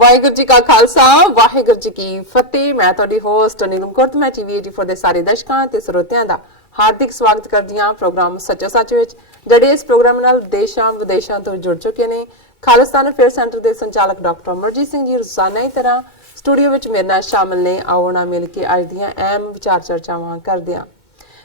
ਵਾਹਿਗੁਰੂ ਜੀ ਕਾ ਖਾਲਸਾ ਵਾਹਿਗੁਰੂ ਜੀ ਕੀ ਫਤਿਹ। ਮੈਂ ਤੁਹਾਡੀ ਹੋਸਟ ਨੀਲਮ ਕੌਰ। ਮੈਂ TV84 ਦੇ ਸਾਰੇ ਦਰਸ਼ਕਾਂ ਤੇ ਸਰੋਤਿਆਂ ਦਾ ਹਾਰਦਿਕ ਸਵਾਗਤ ਕਰਦੀ ਹਾਂ ਪ੍ਰੋਗਰਾਮ ਸੱਚੋ ਸੱਚ ਵਿੱਚ, ਜਿਹੜੇ ਇਸ ਪ੍ਰੋਗਰਾਮ ਨਾਲ ਦੇਸ਼ਾਂ ਵਿਦੇਸ਼ਾਂ ਤੋਂ ਜੁੜ ਚੁੱਕੇ ਨੇ। ਖਾਲਿਸਤਾਨ ਅਫੇਅਰ ਸੈਂਟਰ ਦੇ ਸੰਚਾਲਕ ਡਾਕਟਰ ਅਮਰਜੀਤ ਸਿੰਘ ਜੀ ਰੋਜ਼ਾਨਾ ਹੀ ਤਰ੍ਹਾਂ ਸਟੂਡੀਓ ਵਿੱਚ ਮੇਰੇ ਨਾਲ ਸ਼ਾਮਲ ਨੇ। ਆਓ ਨਾ ਮਿਲ ਕੇ ਅੱਜ ਦੀਆਂ ਅਹਿਮ ਵਿਚਾਰ ਚਰਚਾਵਾਂ ਕਰਦੇ ਹਾਂ।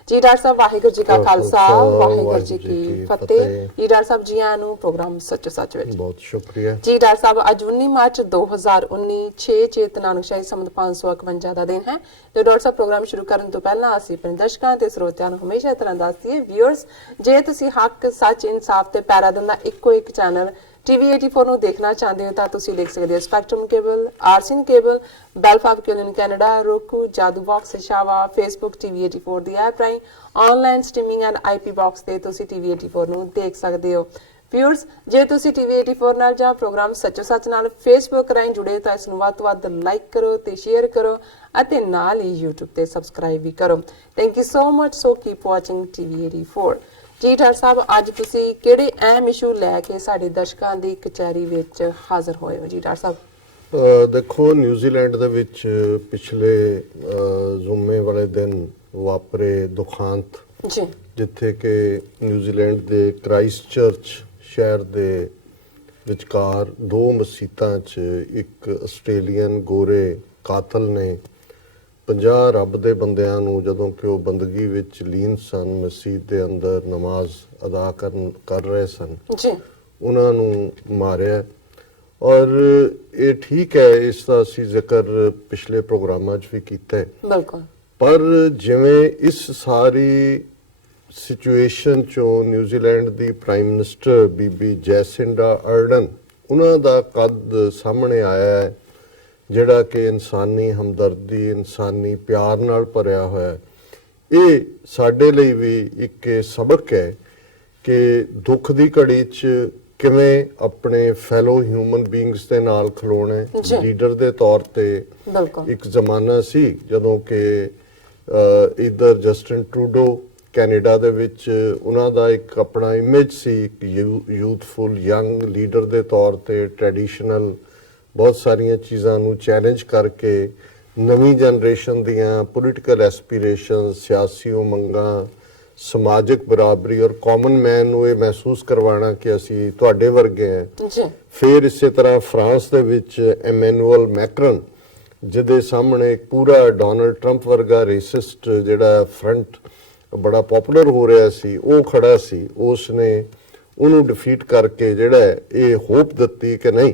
ਜੀ ਡਾਕਟਰ ਸਾਹਿਬ ਵਾਹਿਗੁਰੂ ਜੀ ਕਾ ਖਾਲਸਾ ਵਾਹਿਗੁਰੂ ਜੀ ਕੀ ਫਤਿਹ। ਜੀ ਡਾਕਟਰ ਸਾਹਿਬ ਜੀ ਆਇਆਂ ਨੂੰ ਪ੍ਰੋਗਰਾਮ ਸੱਚੋ ਸੱਚ ਵਿੱਚ ਬਹੁਤ ਸ਼ੁਕਰੀਆ ਜੀ। ਡਾਕਟਰ ਸਾਹਿਬ ਅੱਜ 19 ਮਾਰਚ 2019 6 ਚੇਤ ਨਾਨਕਸ਼ਾਹੀ ਸੰਮਤ 551 ਦਾ ਦਿਨ ਹੈ। ਤੇ ਡਾਕਟਰ ਸਾਹਿਬ ਪ੍ਰੋਗਰਾਮ ਸ਼ੁਰੂ ਕਰਨ ਤੋਂ ਪਹਿਲਾਂ ਅਸੀਂ ਆਪਣੇ ਦਰਸ਼ਕਾਂ ਤੇ ਸਰੋਤਿਆਂ ਨੂੰ ਹਮੇਸ਼ਾ ਇਸ ਤਰ੍ਹਾਂ ਦੱਸਦੀਏ ਵਿਊਅਰਸ, ਜੇ ਤੁਸੀਂ ਹੱਕ ਸੱਚ ਇਨਸਾਫ ਤੇ ਪੈਰਾ ਦਿੰਦਾ ਇੱਕੋ ਇੱਕ ਚੈਨਲ TV84 ਨੂੰ ਦੇਖਣਾ ਚਾਹੁੰਦੇ ਹੋ ਤਾਂ ਤੁਸੀਂ ਦੇਖ ਸਕਦੇ ਹੋ ਸਪੈਕਟਰਮ ਕੇਬਲ, ਆਰਸੀਨ ਕੇਬਲ, ਬੈਲਫਾਬ cable Canada, roku, Jadoo box, ਸ਼ਾਵਾ, ਫੇਸਬੁੱਕ TV84 ਦੀ ਐਪ ਰਾਹੀਂ online streaming and IP box ਤੇ ਤੁਸੀਂ TV84 ਨੂੰ ਦੇਖ ਸਕਦੇ ਹੋ। ਵਿਊਅਰਸ, ਜੇ ਤੁਸੀਂ TV84 ਨਾਲ ਜਾਂ ਪ੍ਰੋਗਰਾਮ ਸੱਚੋ ਸੱਚ ਨਾਲ ਫੇਸਬੁੱਕ ਰਾਹੀਂ ਜੁੜੇ ਤਾਂ ਇਸ ਨੂੰ ਵੱਧ ਤੋਂ ਵੱਧ ਲਾਈਕ ਕਰੋ ਤੇ ਸ਼ੇਅਰ ਕਰੋ ਅਤੇ ਨਾਲ ਹੀ YouTube ਤੇ ਸਬਸਕ੍ਰਾਈਬ ਵੀ ਕਰੋ। Thank you so much. So keep watching TV84। ਜੀ ਡਾਕਟਰ ਸਾਹਿਬ, ਅੱਜ ਤੁਸੀਂ ਕਿਹੜੇ ਅਹਿਮ ਇਸ਼ੂ ਲੈ ਕੇ ਸਾਡੇ ਦਰਸ਼ਕਾਂ ਦੀ ਕਚਹਿਰੀ ਵਿੱਚ ਹਾਜ਼ਰ ਹੋਏ ਹੋ? ਜੀ ਡਾਕਟਰ ਸਾਹਿਬ ਦੇਖੋ, ਨਿਊਜ਼ੀਲੈਂਡ ਦੇ ਵਿੱਚ ਪਿਛਲੇ ਜੁਮੇ ਵਾਲੇ ਦਿਨ ਵਾਪਰੇ ਦੁਖਾਂਤ, ਜੀ, ਜਿੱਥੇ ਕਿ ਨਿਊਜ਼ੀਲੈਂਡ ਦੇ ਕ੍ਰਾਈਸਟ ਚਰਚ ਸ਼ਹਿਰ ਦੇ ਵਿਚਕਾਰ ਦੋ ਮਸੀਤਾਂ 'ਚ ਇੱਕ ਆਸਟ੍ਰੇਲੀਅਨ ਗੋਰੇ ਕਾਤਲ ਨੇ 50 ਰੱਬ ਦੇ ਬੰਦਿਆਂ ਨੂੰ, ਜਦੋਂ ਕਿ ਉਹ ਬੰਦਗੀ ਵਿੱਚ ਲੀਨ ਸਨ, ਮਸਜਿਦ ਦੇ ਅੰਦਰ ਨਮਾਜ਼ ਅਦਾ ਕਰ ਰਹੇ ਸਨ, ਜੀ, ਉਹਨਾਂ ਨੂੰ ਮਾਰਿਆ। ਔਰ ਇਹ ਠੀਕ ਹੈ, ਇਸ ਦਾ ਅਸੀਂ ਜ਼ਿਕਰ ਪਿਛਲੇ ਪ੍ਰੋਗਰਾਮਾਂ 'ਚ ਵੀ ਕੀਤਾ ਹੈ। ਬਿਲਕੁਲ। ਪਰ ਜਿਵੇਂ ਇਸ ਸਾਰੀ ਸਿਚੁਏਸ਼ਨ 'ਚੋਂ ਨਿਊਜ਼ੀਲੈਂਡ ਦੀ ਪ੍ਰਾਈਮ ਮਿਨਿਸਟਰ ਬੀਬੀ ਜੈਸਿੰਡਾ ਅਰਡਨ, ਉਹਨਾਂ ਦਾ ਕੱਦ ਸਾਹਮਣੇ ਆਇਆ ਹੈ, ਜਿਹੜਾ ਕਿ ਇਨਸਾਨੀ ਹਮਦਰਦੀ, ਇਨਸਾਨੀ ਪਿਆਰ ਨਾਲ ਭਰਿਆ ਹੋਇਆ ਹੈ। ਇਹ ਸਾਡੇ ਲਈ ਵੀ ਇੱਕ ਸਬਕ ਹੈ ਕਿ ਦੁੱਖ ਦੀ ਘੜੀ 'ਚ ਕਿਵੇਂ ਆਪਣੇ ਫੈਲੋ ਹਿਊਮਨ ਬੀਇੰਗਸ ਦੇ ਨਾਲ ਖਲੋਣਾ ਹੈ। ਲੀਡਰ ਦੇ ਤੌਰ ਤੇ ਇੱਕ ਜ਼ਮਾਨਾ ਸੀ ਜਦੋਂ ਕਿ ਇੱਧਰ ਜਸਟਿਨ ਟਰੂਡੋ ਕੈਨੇਡਾ ਦੇ ਵਿੱਚ ਉਹਨਾਂ ਦਾ ਇੱਕ ਆਪਣਾ ਇਮੇਜ ਸੀ, ਇੱਕ ਯੂਥਫੁਲ ਯੰਗ ਲੀਡਰ ਦੇ ਤੌਰ ਤੇ ਟ੍ਰੈਡੀਸ਼ਨਲ ਬਹੁਤ ਸਾਰੀਆਂ ਚੀਜ਼ਾਂ ਨੂੰ ਚੈਲੰਜ ਕਰਕੇ ਨਵੀਂ ਜਨਰੇਸ਼ਨ ਦੀਆਂ ਪੋਲੀਟੀਕਲ ਐਸਪੀਰੇਸ਼ਨ, ਸਿਆਸੀ ਉਮੰਗਾਂ, ਸਮਾਜਿਕ ਬਰਾਬਰੀ ਔਰ ਕਾਮਨ ਮੈਨ ਨੂੰ ਇਹ ਮਹਿਸੂਸ ਕਰਵਾਉਣਾ ਕਿ ਅਸੀਂ ਤੁਹਾਡੇ ਵਰਗੇ ਹਾਂ। ਫਿਰ ਇਸੇ ਤਰ੍ਹਾਂ ਫਰਾਂਸ ਦੇ ਵਿੱਚ ਐਮੈਨੂਅਲ ਮੈਕਰਨ, ਜਿਹਦੇ ਸਾਹਮਣੇ ਇੱਕ ਪੂਰਾ ਡੋਨਲਡ ਟਰੰਪ ਵਰਗਾ ਰੇਸਿਸਟ ਜਿਹੜਾ ਫਰੰਟ ਬੜਾ ਪਪੂਲਰ ਹੋ ਰਿਹਾ ਸੀ, ਉਹ ਖੜਾ ਸੀ। ਉਸ ਨੇ ਉਹਨੂੰ ਡਿਫੀਟ ਕਰਕੇ ਜਿਹੜਾ ਇਹ ਹੋਪ ਦਿੱਤੀ ਕਿ ਨਹੀਂ,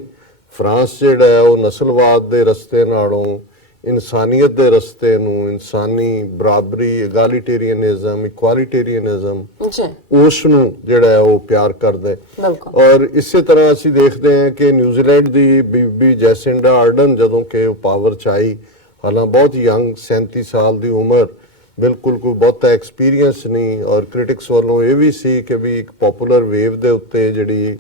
ਫਰਾਂਸ ਜਿਹੜਾ ਹੈ ਉਹ ਨਸਲਵਾਦ ਦੇ ਰਸਤੇ ਨਾਲੋਂ ਇਨਸਾਨੀਅਤ ਦੇ ਰਸਤੇ ਨੂੰ, ਇਨਸਾਨੀ ਬਰਾਬਰੀ, ਐਗਾਲੀਟੇਰੀਅਨਿਜ਼ਮ, ਇਕੁਆਲੀਟੇਰੀਅਨਿਜ਼ਮ, ਉਸ ਨੂੰ ਜਿਹੜਾ ਹੈ ਉਹ ਪਿਆਰ ਕਰਦਾ ਹੈ। ਔਰ ਇਸੇ ਤਰ੍ਹਾਂ ਅਸੀਂ ਦੇਖਦੇ ਹਾਂ ਕਿ ਨਿਊਜ਼ੀਲੈਂਡ ਦੀ ਬੀਬੀ ਜੈਸਿੰਡਾ ਆਰਡਨ ਜਦੋਂ ਕਿ ਉਹ ਪਾਵਰ 'ਚ ਆਈ, ਹਾਲਾਂ ਬਹੁਤ ਯੰਗ 37 ਸਾਲ ਦੀ ਉਮਰ, ਬਿਲਕੁਲ ਕੋਈ ਬਹੁਤਾ ਐਕਸਪੀਰੀਅੰਸ ਨਹੀਂ। ਔਰ ਕ੍ਰਿਟਿਕਸ ਵੱਲੋਂ ਇਹ ਵੀ ਸੀ ਕਿ ਵੀ ਇੱਕ ਪੋਪੂਲਰ ਵੇਵ ਦੇ ਉੱਤੇ ਜਿਹੜੀ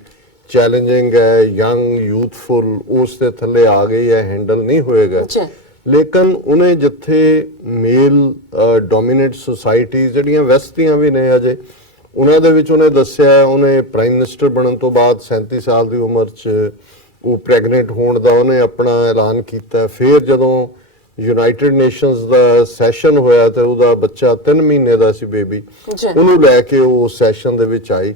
ਚੈਲੰਜਿੰਗ ਹੈ, ਯੰਗ ਯੂਥਫੁਲ, ਉਸ ਦੇ ਥੱਲੇ ਆ ਗਈ ਹੈ, ਹੈਂਡਲ ਨਹੀਂ ਹੋਏਗਾ। ਲੇਕਿਨ ਉਹਨੇ ਜਿੱਥੇ ਮੇਲ ਡੋਮੀਨੇਟ ਸੁਸਾਇਟੀ ਜਿਹੜੀਆਂ ਵੈਸਟ ਦੀਆਂ ਵੀ ਨੇ ਅਜੇ, ਉਹਨਾਂ ਦੇ ਵਿੱਚ ਉਹਨੇ ਦੱਸਿਆ, ਉਹਨੇ ਪ੍ਰਾਈਮ ਮਿਨਿਸਟਰ ਬਣਨ ਤੋਂ ਬਾਅਦ 37 ਸਾਲ ਦੀ ਉਮਰ 'ਚ ਉਹ ਪ੍ਰੈਗਨੈਂਟ ਹੋਣ ਦਾ ਉਹਨੇ ਆਪਣਾ ਐਲਾਨ ਕੀਤਾ। ਫਿਰ ਜਦੋਂ ਯੂਨਾਈਟਿਡ ਨੇਸ਼ਨਸ ਦਾ ਸੈਸ਼ਨ ਹੋਇਆ ਤੇ ਉਹਦਾ ਬੱਚਾ 3 ਮਹੀਨੇ ਦਾ ਸੀ, ਬੇਬੀ, ਉਹਨੂੰ ਲੈ ਕੇ ਉਹ ਸੈਸ਼ਨ ਦੇ ਵਿੱਚ ਆਈ।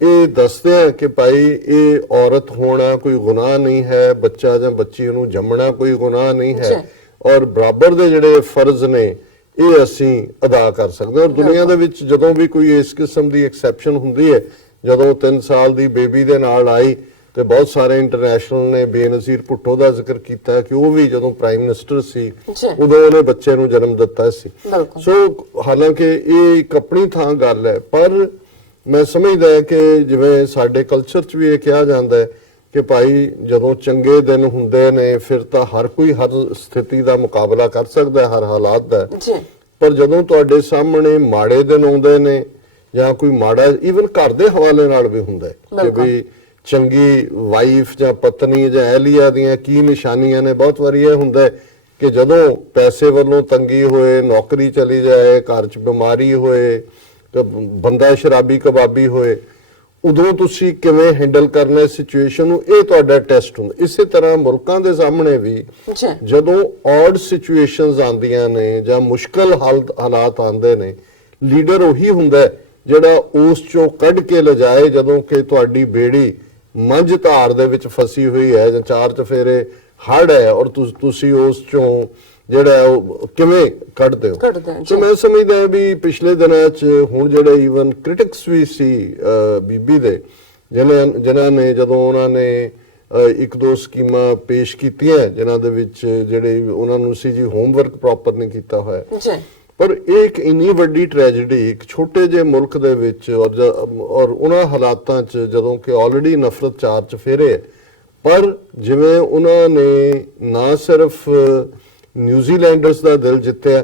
ਇਹ ਦੱਸਦੇ ਆ ਕਿ ਭਾਈ ਇਹ ਔਰਤ ਹੋਣਾ ਕੋਈ ਗੁਨਾਹ ਨਹੀਂ ਹੈ, ਬੱਚਾ ਜਾਂ ਬੱਚੀ ਨੂੰ ਜੰਮਣਾ ਕੋਈ ਗੁਨਾਹ ਨਹੀਂ ਹੈ, ਔਰ ਬਰਾਬਰ ਦੇ ਜਿਹੜੇ ਫਰਜ਼ ਨੇ ਇਹ ਅਸੀਂ ਅਦਾ ਕਰ ਸਕਦੇ ਹਾਂ। ਔਰ ਦੁਨੀਆ ਦੇ ਵਿੱਚ ਜਦੋਂ ਵੀ ਕੋਈ ਇਸ ਕਿਸਮ ਦੀ ਐਕਸੈਪਸ਼ਨ ਹੁੰਦੀ ਹੈ, ਜਦੋਂ 3 ਸਾਲ ਦੀ ਬੇਬੀ ਦੇ ਨਾਲ ਆਈ ਤੇ ਬਹੁਤ ਸਾਰੇ ਇੰਟਰਨੈਸ਼ਨਲ ਨੇ ਬੇਨਜ਼ੀਰ ਭੁੱਟੋ ਦਾ ਜ਼ਿਕਰ ਕੀਤਾ ਕਿ ਉਹ ਵੀ ਜਦੋਂ ਪ੍ਰਾਈਮ ਮਿਨਿਸਟਰ ਸੀ ਉਦੋਂ ਉਹਨੇ ਬੱਚੇ ਨੂੰ ਜਨਮ ਦਿੱਤਾ ਸੀ। ਸੋ ਹਾਲਾਂਕਿ ਇਹ ਇੱਕ ਆਪਣੀ ਥਾਂ ਗੱਲ ਹੈ, ਪਰ ਮੈਂ ਸਮਝਦਾ ਹੈ ਕਿ ਜਿਵੇਂ ਸਾਡੇ ਕਲਚਰ 'ਚ ਵੀ ਇਹ ਕਿਹਾ ਜਾਂਦਾ ਹੈ ਕਿ ਭਾਈ ਜਦੋਂ ਚੰਗੇ ਦਿਨ ਹੁੰਦੇ ਨੇ ਫਿਰ ਤਾਂ ਹਰ ਕੋਈ ਹਰ ਸਥਿਤੀ ਦਾ ਮੁਕਾਬਲਾ ਕਰ ਸਕਦਾ ਹੈ, ਹਰ ਹਾਲਾਤ ਦਾ। ਪਰ ਜਦੋਂ ਤੁਹਾਡੇ ਸਾਹਮਣੇ ਮਾੜੇ ਦਿਨ ਆਉਂਦੇ ਨੇ ਜਾਂ ਕੋਈ ਮਾੜਾ ਈਵਨ ਘਰ ਦੇ ਹਵਾਲੇ ਨਾਲ ਵੀ ਹੁੰਦਾ ਹੈ ਕਿ ਵੀ ਚੰਗੀ ਵਾਈਫ ਜਾਂ ਪਤਨੀ ਜਾਂ ਅਹਿਲੀਆ ਦੀਆਂ ਕੀ ਨਿਸ਼ਾਨੀਆਂ ਨੇ, ਬਹੁਤ ਵਾਰੀ ਇਹ ਹੁੰਦਾ ਹੈ ਕਿ ਜਦੋਂ ਪੈਸੇ ਵੱਲੋਂ ਤੰਗੀ ਹੋਏ, ਨੌਕਰੀ ਚਲੀ ਜਾਏ, ਘਰ 'ਚ ਬਿਮਾਰੀ ਹੋਏ, ਬੰਦਾ ਸ਼ਰਾਬੀ ਕਬਾਬੀ ਹੋਏ, ਉਦੋਂ ਤੁਸੀਂ ਕਿਵੇਂ ਹੈਂਡਲ ਕਰਨਾ ਸਿਚੁਏਸ਼ਨ ਨੂੰ, ਇਹ ਤੁਹਾਡਾ ਟੈਸਟ ਹੁੰਦਾ। ਇਸੇ ਤਰ੍ਹਾਂ ਮੁਲਕਾਂ ਦੇ ਸਾਹਮਣੇ ਵੀ ਜੀ ਜਦੋਂ ਔਡ ਸਿਚੁਏਸ਼ਨਸ ਆਉਂਦੀਆਂ ਨੇ ਜਾਂ ਮੁਸ਼ਕਲ ਹਾਲਾਤ ਆਉਂਦੇ ਨੇ, ਲੀਡਰ ਉਹੀ ਹੁੰਦਾ ਹੈ ਜਿਹੜਾ ਉਸ ਚੋਂ ਕੱਢ ਕੇ ਲਿਜਾਏ। ਜਦੋਂ ਕਿ ਤੁਹਾਡੀ ਬੇੜੀ ਮੰਝ ਧਾਰ ਦੇ ਵਿੱਚ ਫਸੀ ਹੋਈ ਹੈ ਜਾਂ ਚਾਰ ਚਫੇਰੇ ਹੜ ਹੈ, ਔਰ ਤੁਸੀਂ ਉਸ ਚੋਂ ਜਿਹੜਾ ਉਹ ਕਿਵੇਂ ਕੱਢਦੇ ਹੋ। ਤੇ ਮੈਂ ਸਮਝਦਾ ਵੀ ਪਿਛਲੇ ਦਿਨਾਂ 'ਚ ਹੁਣ ਜਿਹੜੇ ਈਵਨ ਕ੍ਰਿਟਿਕਸ ਵੀ ਸੀ ਬੀਬੀ ਦੇ, ਜਿਨ੍ਹਾਂ ਨੇ ਜਦੋਂ ਉਹਨਾਂ ਨੇ ਇੱਕ ਦੋ ਸਕੀਮਾਂ ਪੇਸ਼ ਕੀਤੀਆਂ ਜਿਨ੍ਹਾਂ ਦੇ ਵਿੱਚ ਜਿਹੜੇ ਉਹਨਾਂ ਨੂੰ ਸੀ ਜੀ ਹੋਮਵਰਕ ਪ੍ਰੋਪਰ ਨਹੀਂ ਕੀਤਾ ਹੋਇਆ, ਪਰ ਇਹ ਇੱਕ ਇੰਨੀ ਵੱਡੀ ਟ੍ਰੈਜੇਡੀ ਇੱਕ ਛੋਟੇ ਜਿਹੇ ਮੁਲਕ ਦੇ ਵਿੱਚ ਔਰ ਉਹਨਾਂ ਹਾਲਾਤਾਂ 'ਚ ਜਦੋਂ ਕਿ ਆਲਰੇਡੀ ਨਫ਼ਰਤ ਚਾਰ ਚਫੇਰੇ ਹੈ, ਪਰ ਜਿਵੇਂ ਉਹਨਾਂ ਨੇ ਨਾ ਸਿਰਫ ਨਿਊਜ਼ੀਲੈਂਡਰਸ ਦਾ ਦਿਲ ਜਿੱਤਿਆ,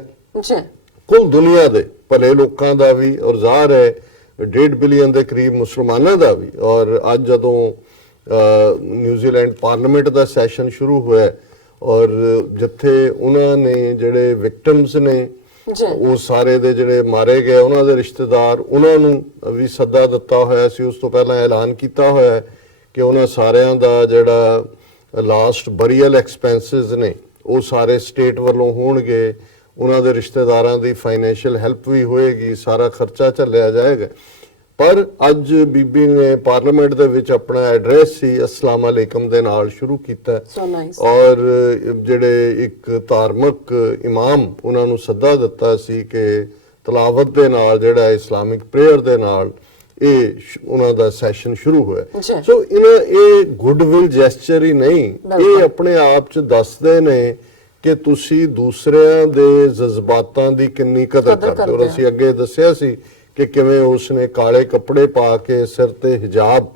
ਕੁੱਲ ਦੁਨੀਆ ਦੇ ਭਲੇ ਲੋਕਾਂ ਦਾ ਵੀ, ਔਰ ਜ਼ਾਹਰ ਹੈ 1.5 ਬਿਲੀਅਨ ਦੇ ਕਰੀਬ ਮੁਸਲਮਾਨਾਂ ਦਾ ਵੀ। ਔਰ ਅੱਜ ਜਦੋਂ ਨਿਊਜ਼ੀਲੈਂਡ ਪਾਰਲੀਮੈਂਟ ਦਾ ਸੈਸ਼ਨ ਸ਼ੁਰੂ ਹੋਇਆ ਔਰ ਜਿੱਥੇ ਉਹਨਾਂ ਨੇ ਜਿਹੜੇ ਵਿਕਟਮਸ ਨੇ ਉਹ ਸਾਰੇ ਦੇ ਜਿਹੜੇ ਮਾਰੇ ਗਏ ਉਹਨਾਂ ਦੇ ਰਿਸ਼ਤੇਦਾਰ, ਉਹਨਾਂ ਨੂੰ ਵੀ ਸੱਦਾ ਦਿੱਤਾ ਹੋਇਆ ਸੀ। ਉਸ ਤੋਂ ਪਹਿਲਾਂ ਐਲਾਨ ਕੀਤਾ ਹੋਇਆ ਕਿ ਉਹਨਾਂ ਸਾਰਿਆਂ ਦਾ ਜਿਹੜਾ ਲਾਸਟ ਬਰੀਅਲ ਐਕਸਪੈਂਸਿਸ ਨੇ ਉਹ ਸਾਰੇ ਸਟੇਟ ਵੱਲੋਂ ਹੋਣਗੇ, ਉਹਨਾਂ ਦੇ ਰਿਸ਼ਤੇਦਾਰਾਂ ਦੀ ਫਾਈਨੈਂਸ਼ੀਅਲ ਹੈਲਪ ਵੀ ਹੋਏਗੀ, ਸਾਰਾ ਖਰਚਾ ਝੱਲਿਆ ਜਾਏਗਾ। ਪਰ ਅੱਜ ਬੀਬੀ ਨੇ ਪਾਰਲੀਮੈਂਟ ਦੇ ਵਿੱਚ ਆਪਣਾ ਐਡਰੈਸ ਸੀ ਅਸਲਾਮ ਅਲੈਕਮ ਦੇ ਨਾਲ ਸ਼ੁਰੂ ਕੀਤਾ ਔਰ ਜਿਹੜੇ ਇੱਕ ਧਾਰਮਿਕ ਇਮਾਮ ਉਹਨਾਂ ਨੂੰ ਸੱਦਾ ਦਿੱਤਾ ਸੀ ਕਿ ਤਲਾਵਤ ਦੇ ਨਾਲ ਜਿਹੜਾ ਇਸਲਾਮਿਕ ਪ੍ਰੇਅਰ ਦੇ ਨਾਲ ਇਹ ਉਹਨਾਂ ਦਾ ਸੈਸ਼ਨ ਸ਼ੁਰੂ ਹੋਇਆ। ਸੋ ਇਹ ਗੁੱਡਵਿਲ ਜੈਸਚਰ ਹੀ ਨਹੀਂ, ਇਹ ਆਪਣੇ ਆਪ ਚ ਦੱਸਦੇ ਨੇ ਕਿ ਤੁਸੀਂ ਦੂਸਰਿਆਂ ਦੇ ਜਜ਼ਬਾਤਾਂ ਦੀ ਕਿੰਨੀ ਕਦਰ ਕਰਦੇ ਹੋ। ਅਸੀਂ ਅੱਗੇ ਦੱਸਿਆ ਸੀ ਕਿ ਕਿਵੇਂ ਉਸਨੇ ਕਾਲੇ ਕੱਪੜੇ ਪਾ ਕੇ ਸਿਰ ਤੇ ਹਿਜਾਬ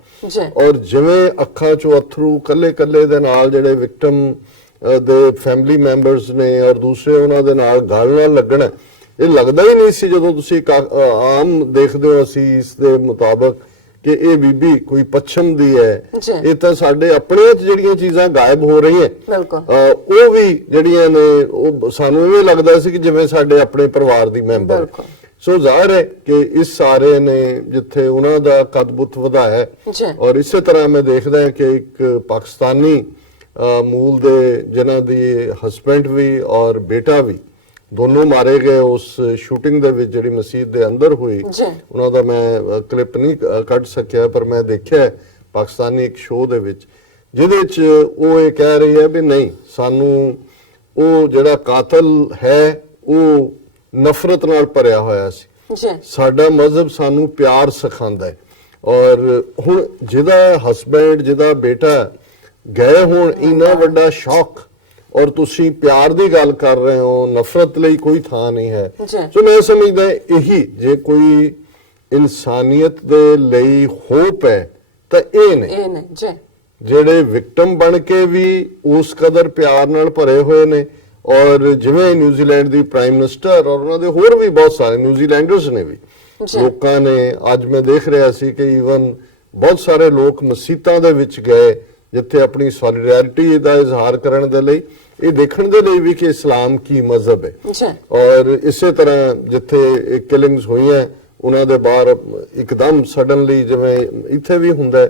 ਔਰ ਜਿਵੇਂ ਅੱਖਾਂ ਚੋਂ ਅਥਰੂ ਕੱਲੇ ਕੱਲੇ ਦੇ ਨਾਲ ਜਿਹੜੇ ਵਿਕਟਮ ਦੇ ਫੈਮਿਲੀ ਮੈਂਬਰਸ ਨੇ ਔਰ ਦੂਸਰੇ ਉਹਨਾਂ ਦੇ ਨਾਲ ਗੱਲ ਨਾਲ ਲੱਗਣਾ, ਇਹ ਲੱਗਦਾ ਹੀ ਨਹੀਂ ਸੀ ਜਦੋਂ ਤੁਸੀਂ ਆਮ ਦੇਖਦੇ ਹੋ ਅਸੀਂ ਇਸ ਦੇ ਮੁਤਾਬਕ ਕਿ ਇਹ ਬੀਬੀ ਕੋਈ ਪੱਛਮ ਦੀ ਹੈ। ਇਹ ਤਾਂ ਸਾਡੇ ਆਪਣੇ ਜਿਹੜੀਆਂ ਚੀਜ਼ਾਂ ਗਾਇਬ ਹੋ ਰਹੀਆਂ ਉਹ ਵੀ ਜਿਹੜੀਆਂ ਨੇ ਉਹ ਸਾਨੂੰ ਇਹ ਲੱਗਦਾ ਸੀ ਕਿ ਜਿਵੇਂ ਸਾਡੇ ਆਪਣੇ ਪਰਿਵਾਰ ਦੀ ਮੈਂਬਰ। ਸੋ ਜ਼ਾਹਿਰ ਹੈ ਕਿ ਇਸ ਸਾਰੇ ਨੇ ਜਿੱਥੇ ਉਹਨਾਂ ਦਾ ਕਦਬੁੱਤ ਵਧਾਇਆ ਔਰ ਇਸੇ ਤਰ੍ਹਾਂ ਮੈਂ ਦੇਖਦਾ ਹਾਂ ਕਿ ਇੱਕ ਪਾਕਿਸਤਾਨੀ ਮੂਲ ਦੇ ਜਿਨ੍ਹਾਂ ਦੀ ਹਸਬੈਂਡ ਵੀ ਔਰ ਬੇਟਾ ਵੀ ਦੋਨੋਂ ਮਾਰੇ ਗਏ ਉਸ ਸ਼ੂਟਿੰਗ ਦੇ ਵਿੱਚ ਜਿਹੜੀ ਮਸਜਿਦ ਦੇ ਅੰਦਰ ਹੋਈ। ਉਹਨਾਂ ਦਾ ਮੈਂ ਕਲਿੱਪ ਨਹੀਂ ਕੱਢ ਸਕਿਆ, ਪਰ ਮੈਂ ਦੇਖਿਆ ਪਾਕਿਸਤਾਨੀ ਇੱਕ ਸ਼ੋਅ ਦੇ ਵਿੱਚ ਜਿਹਦੇ 'ਚ ਉਹ ਇਹ ਕਹਿ ਰਹੀ ਹੈ ਵੀ ਨਹੀਂ, ਸਾਨੂੰ ਉਹ ਜਿਹੜਾ ਕਾਤਲ ਹੈ ਉਹ ਨਫ਼ਰਤ ਨਾਲ ਭਰਿਆ ਹੋਇਆ ਸੀ, ਸਾਡਾ ਮਜ਼ਹਬ ਸਾਨੂੰ ਪਿਆਰ ਸਿਖਾਉਂਦਾ ਹੈ। ਔਰ ਹੁਣ ਜਿਹਦਾ ਹਸਬੈਂਡ ਜਿਹਦਾ ਬੇਟਾ ਗਏ ਹੋਣ, ਇੰਨਾ ਵੱਡਾ ਸ਼ੌਕ, ਔਰ ਤੁਸੀਂ ਪਿਆਰ ਦੀ ਗੱਲ ਕਰ ਰਹੇ ਹੋ, ਨਫ਼ਰਤ ਲਈ ਕੋਈ ਥਾਂ ਨਹੀਂ ਹੈ। ਸੋ ਮੈਂ ਸਮਝਦਾ ਇਹੀ ਜੇ ਕੋਈ ਇਨਸਾਨੀਅਤ ਦੇ ਲਈ ਹੋਪ ਹੈ ਤਾਂ ਇਹ ਨੇ ਜਿਹੜੇ ਵਿਕਟਮ ਬਣ ਕੇ ਵੀ ਉਸ ਕਦਰ ਪਿਆਰ ਨਾਲ ਭਰੇ ਹੋਏ ਨੇ। ਔਰ ਜਿਵੇਂ ਨਿਊਜ਼ੀਲੈਂਡ ਦੀ ਪ੍ਰਾਈਮ ਮਿਨਿਸਟਰ ਔਰ ਉਹਨਾਂ ਦੇ ਹੋਰ ਵੀ ਬਹੁਤ ਸਾਰੇ ਨਿਊਜ਼ੀਲੈਂਡਰਸ ਨੇ ਵੀ, ਲੋਕਾਂ ਨੇ ਅੱਜ ਮੈਂ ਦੇਖ ਰਿਹਾ ਸੀ ਕਿ ਈਵਨ ਬਹੁਤ ਸਾਰੇ ਲੋਕ ਮਸਜਿਦਾਂ ਦੇ ਵਿੱਚ ਗਏ ਜਿੱਥੇ ਆਪਣੀ ਸੋਲੀਡੈਰਿਟੀ ਦਾ ਇਜ਼ਹਾਰ ਕਰਨ ਦੇ ਲਈ, ਇਹ ਦੇਖਣ ਦੇ ਲਈ ਵੀ ਕਿ ਇਸਲਾਮ ਕੀ ਮਜ਼ਹਬ ਹੈ। ਔਰ ਇਸੇ ਤਰ੍ਹਾਂ ਜਿੱਥੇ ਕਿਲਿੰਗਸ ਹੋਈਆਂ ਉਹਨਾਂ ਦੇ ਬਾਹਰ ਇੱਕਦਮ ਸਡਨਲੀ ਜਿਵੇਂ ਇੱਥੇ ਵੀ ਹੁੰਦਾ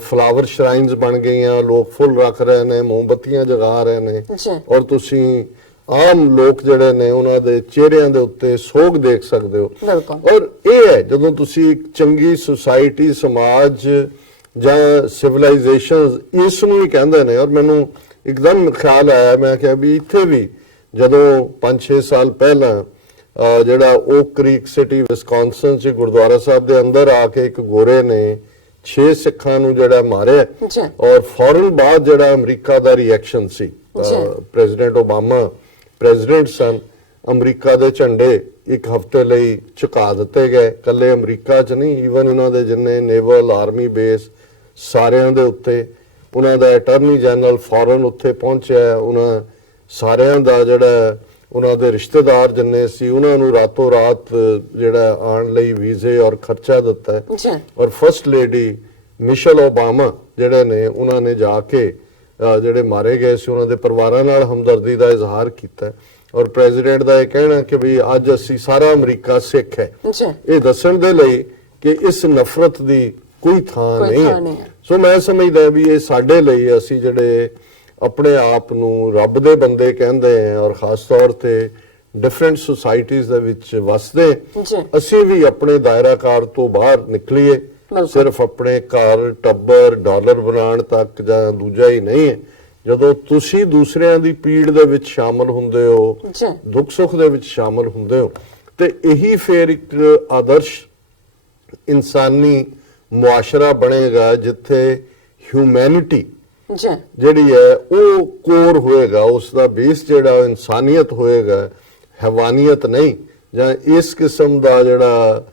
ਫਲਾਵਰ ਸ਼ਰਾਈਨਸ ਬਣ ਗਈਆਂ, ਲੋਕ ਫੁੱਲ ਰੱਖ ਰਹੇ ਨੇ, ਮੋਮਬੱਤੀਆਂ ਜਗਾ ਰਹੇ ਨੇ ਔਰ ਤੁਸੀਂ ਆਮ ਲੋਕ ਜਿਹੜੇ ਨੇ ਉਹਨਾਂ ਦੇ ਚਿਹਰਿਆਂ ਦੇ ਉੱਤੇ ਸੋਗ ਦੇਖ ਸਕਦੇ ਹੋ। ਔਰ ਇਹ ਹੈ ਜਦੋਂ ਤੁਸੀਂ ਇੱਕ ਚੰਗੀ ਸੁਸਾਇਟੀ, ਸਮਾਜ ਜਾਂ ਸਿਵਲਾਈਜੇਸ਼ਨਸ ਇਸ ਨੂੰ ਹੀ ਕਹਿੰਦੇ ਨੇ। ਔਰ ਮੈਨੂੰ ਇੱਕਦਮ ਖਿਆਲ ਆਇਆ, ਮੈਂ ਕਿਹਾ ਵੀ ਇੱਥੇ ਵੀ ਜਦੋਂ 5-6 ਸਾਲ ਪਹਿਲਾਂ ਜਿਹੜਾ ਓਕ ਕ੍ਰੀਕ ਸਿਟੀ ਵਿਸਕੌਨਸਨ ਚ ਗੁਰਦੁਆਰਾ ਸਾਹਿਬ ਦੇ ਅੰਦਰ ਆ ਕੇ ਇੱਕ ਗੋਰੇ ਨੇ 6 ਸਿੱਖਾਂ ਨੂੰ ਜਿਹੜਾ ਮਾਰਿਆ ਔਰ ਫੌਰਨ ਬਾਅਦ ਜਿਹੜਾ ਅਮਰੀਕਾ ਦਾ ਰਿਐਕਸ਼ਨ ਸੀ, ਪ੍ਰੈਜ਼ੀਡੈਂਟ ਓਬਾਮਾ ਪ੍ਰੈਜ਼ੀਡੈਂਟ ਸਨ, ਅਮਰੀਕਾ ਦੇ ਝੰਡੇ ਇੱਕ ਹਫ਼ਤੇ ਲਈ ਝੁਕਾ ਦਿੱਤੇ ਗਏ। ਕੱਲੇ ਅਮਰੀਕਾ 'ਚ ਨਹੀਂ, ਈਵਨ ਉਹਨਾਂ ਦੇ ਜਿੰਨੇ ਨੇਵਲ ਆਰਮੀ ਬੇਸ ਸਾਰਿਆਂ ਦੇ ਉੱਤੇ ਉਹਨਾਂ ਦਾ ਅਟਾਰਨੀ ਜਨਰਲ ਫੌਰਨ ਉੱਥੇ ਪਹੁੰਚਿਆ। ਉਹਨਾਂ ਸਾਰਿਆਂ ਦਾ ਜਿਹੜਾ ਉਹਨਾਂ ਦੇ ਰਿਸ਼ਤੇਦਾਰ ਜਿੰਨੇ ਸੀ ਉਹਨਾਂ ਨੂੰ ਰਾਤੋਂ ਰਾਤ ਜਿਹੜਾ ਆਉਣ ਲਈ ਵੀਜ਼ੇ ਔਰ ਖਰਚਾ ਦਿੱਤਾ। ਔਰ ਫਸਟ ਲੇਡੀ ਮਿਸ਼ੇਲ ਓਬਾਮਾ ਜਿਹੜੇ ਨੇ ਉਹਨਾਂ ਨੇ ਜਾ ਕੇ ਜਿਹੜੇ ਮਾਰੇ ਗਏ ਸੀ ਉਹਨਾਂ ਦੇ ਪਰਿਵਾਰਾਂ ਨਾਲ ਹਮਦਰਦੀ ਦਾ ਇਜ਼ਹਾਰ ਕੀਤਾ। ਔਰ ਪ੍ਰੈਜ਼ੀਡੈਂਟ ਦਾ ਇਹ ਕਹਿਣਾ ਕਿ ਵੀ ਅੱਜ ਅਸੀਂ ਸਾਰਾ ਅਮਰੀਕਾ ਸਿੱਖ ਹੈ, ਇਹ ਦੱਸਣ ਦੇ ਲਈ ਕਿ ਇਸ ਨਫ਼ਰਤ ਦੀ ਕੋਈ ਥਾਂ ਕੋਈ ਨਹੀਂ ਥਾਂ ਹੈ। ਨਹੀਂ ਹੈ। ਸੋ ਮੈਂ ਸਮਝਦਾ ਵੀ ਇਹ ਸਾਡੇ ਲਈ, ਅਸੀਂ ਜਿਹੜੇ ਆਪਣੇ ਆਪ ਨੂੰ ਰੱਬ ਦੇ ਬੰਦੇ ਕਹਿੰਦੇ ਆ ਔਰ ਖਾਸ ਤੌਰ ਤੇ ਡਿਫਰੈਂਟ ਸੁਸਾਇਟੀਜ਼ ਦੇ ਵਿੱਚ ਵਸਦੇ, ਜੀ। ਅਸੀਂ ਵੀ ਆਪਣੇ ਦਾਇਰਾਕਾਰ ਤੋਂ ਬਾਹਰ ਨਿਕਲੀਏ। ਬਿਲਕੁਲ। ਸਿਰਫ ਆਪਣੇ ਘਰ ਟੱਬਰ ਡਾਲਰ ਬਣਾਉਣ ਤੱਕ ਜਾਂ ਦੂਜਾ ਹੀ ਨਹੀਂ ਹੈ। ਜਦੋਂ ਤੁਸੀਂ ਦੂਸਰਿਆਂ ਦੀ ਪੀੜ ਦੇ ਵਿੱਚ ਸ਼ਾਮਲ ਹੁੰਦੇ ਹੋ, ਜੀ। ਦੁੱਖ ਸੁੱਖ ਦੇ ਵਿੱਚ ਸ਼ਾਮਲ ਹੁੰਦੇ ਹੋ, ਤੇ ਇਹੀ ਫਿਰ ਇੱਕ ਆਦਰਸ਼ ਇਨਸਾਨੀ ਮੁਆਸ਼ਰਾ ਬਣੇਗਾ ਜਿੱਥੇ ਹਿਊਮੈਨਿਟੀ ਜੀ ਜਿਹੜੀ ਹੈ ਉਹ ਕੋਰ ਹੋਏਗਾ, ਉਸ ਦਾ ਬੇਸ ਜਿਹੜਾ ਉਹ ਇਨਸਾਨੀਅਤ ਹੋਏਗਾ, ਹੈਵਾਨੀਅਤ ਨਹੀਂ। ਜਾਂ ਇਸ ਕਿਸਮ ਦਾ ਜਿਹੜਾ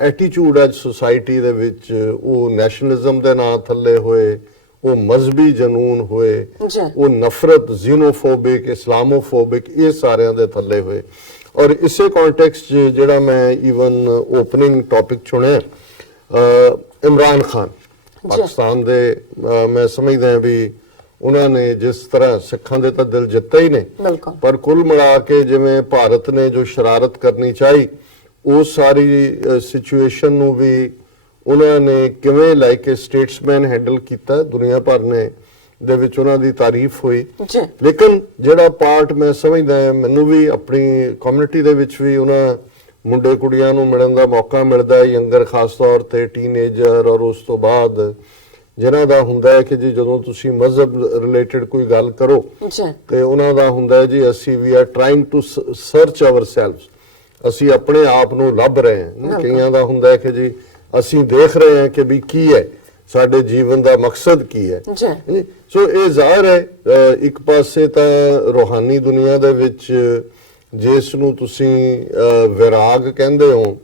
ਐਟੀਟਿਊਡ ਹੈ ਸੋਸਾਇਟੀ ਦੇ ਵਿੱਚ, ਉਹ ਨੈਸ਼ਨਲਿਜ਼ਮ ਦੇ ਨਾਂ ਥੱਲੇ ਹੋਏ, ਉਹ ਮਜ਼ਹਬੀ ਜਨੂਨ ਹੋਏ, ਜੀ। ਉਹ ਨਫ਼ਰਤ, ਜ਼ੀਨੋਫੋਬਿਕ, ਇਸਲਾਮੋਫੋਬਿਕ, ਇਹ ਸਾਰਿਆਂ ਦੇ ਥੱਲੇ ਹੋਏ। ਔਰ ਇਸੇ ਕੰਟੈਕਸਟ 'ਚ ਜਿਹੜਾ ਮੈਂ ਈਵਨ ਓਪਨਿੰਗ ਟੌਪਿਕ ਚੁਣਿਆ, ਇਮਰਾਨ ਖਾਨ ਪਾਕਿਸਤਾਨ ਦੇ, ਮੈਂ ਸਮਝਦਾ ਹਾਂ ਵੀ ਉਹਨਾਂ ਨੇ ਜਿਸ ਤਰ੍ਹਾਂ ਸਿੱਖਾਂ ਦੇ ਤਾਂ ਦਿਲ ਜਿੱਤੇ ਹੀ ਨੇ, ਬਿਲਕੁਲ। ਪਰ ਕੁੱਲ ਮਿਲਾ ਕੇ ਜਿਵੇਂ ਭਾਰਤ ਨੇ ਜੋ ਸ਼ਰਾਰਤ ਕਰਨੀ ਚਾਹੀ, ਉਹ ਸਾਰੀ ਸਿਚੁਏਸ਼ਨ ਨੂੰ ਵੀ ਉਹਨਾਂ ਨੇ ਕਿਵੇਂ ਲਾਈਕ ਏ ਸਟੇਟਸਮੈਨ ਹੈਂਡਲ ਕੀਤਾ, ਦੁਨੀਆ ਭਰ ਨੇ ਦੇ ਵਿੱਚ ਉਹਨਾਂ ਦੀ ਤਾਰੀਫ ਹੋਈ। ਜੀ। ਲੇਕਿਨ ਜਿਹੜਾ ਪਾਰਟ ਮੈਂ ਸਮਝਦਾ ਹਾਂ, ਮੈਨੂੰ ਵੀ ਆਪਣੀ ਕਮਿਊਨਿਟੀ ਦੇ ਵਿੱਚ ਵੀ ਉਹਨਾਂ ਮੁੰਡੇ ਕੁੜੀਆਂ ਨੂੰ ਮਿਲਣ ਦਾ ਮੌਕਾ ਮਿਲਦਾ ਹੈ, ਯੰਗਰ ਖਾਸ ਤੌਰ ਤੇ ਟੀਨੇਜਰ, ਔਰ ਉਸ ਤੋਂ ਬਾਅਦ ਜਿਨ੍ਹਾਂ ਦਾ ਹੁੰਦਾ ਹੈ ਕਿ ਜੀ ਜਦੋਂ ਤੁਸੀਂ ਮਜ਼ਹਬ ਰਿਲੇਟਡ ਕੋਈ ਗੱਲ ਕਰੋ ਜੀ। ਤੇ ਉਹਨਾਂ ਦਾ ਹੁੰਦਾ ਹੈ ਜੀ ਅਸੀਂ we are trying to search ourselves, ਅਸੀਂ ਆਪਣੇ ਆਪ ਨੂੰ ਲੱਭ ਰਹੇ ਹਾਂ। ਕਈਆਂ ਦਾ ਹੁੰਦਾ ਹੈ ਕਿ ਜੀ ਅਸੀਂ ਦੇਖ ਰਹੇ ਹਾਂ ਕਿ ਵੀ ਕੀ ਹੈ ਸਾਡੇ ਜੀਵਨ ਦਾ ਮਕਸਦ ਕੀ ਹੈ। ਜੀ। ਸੋ ਇਹ ਜ਼ਾਹਰ ਹੈ ਇੱਕ ਪਾਸੇ ਤਾਂ ਰੂਹਾਨੀ ਦੁਨੀਆ ਦੇ ਵਿੱਚ ਜਿਸ ਨੂੰ ਤੁਸੀਂ ਵਿਰਾਗ ਕਹਿੰਦੇ ਹੋ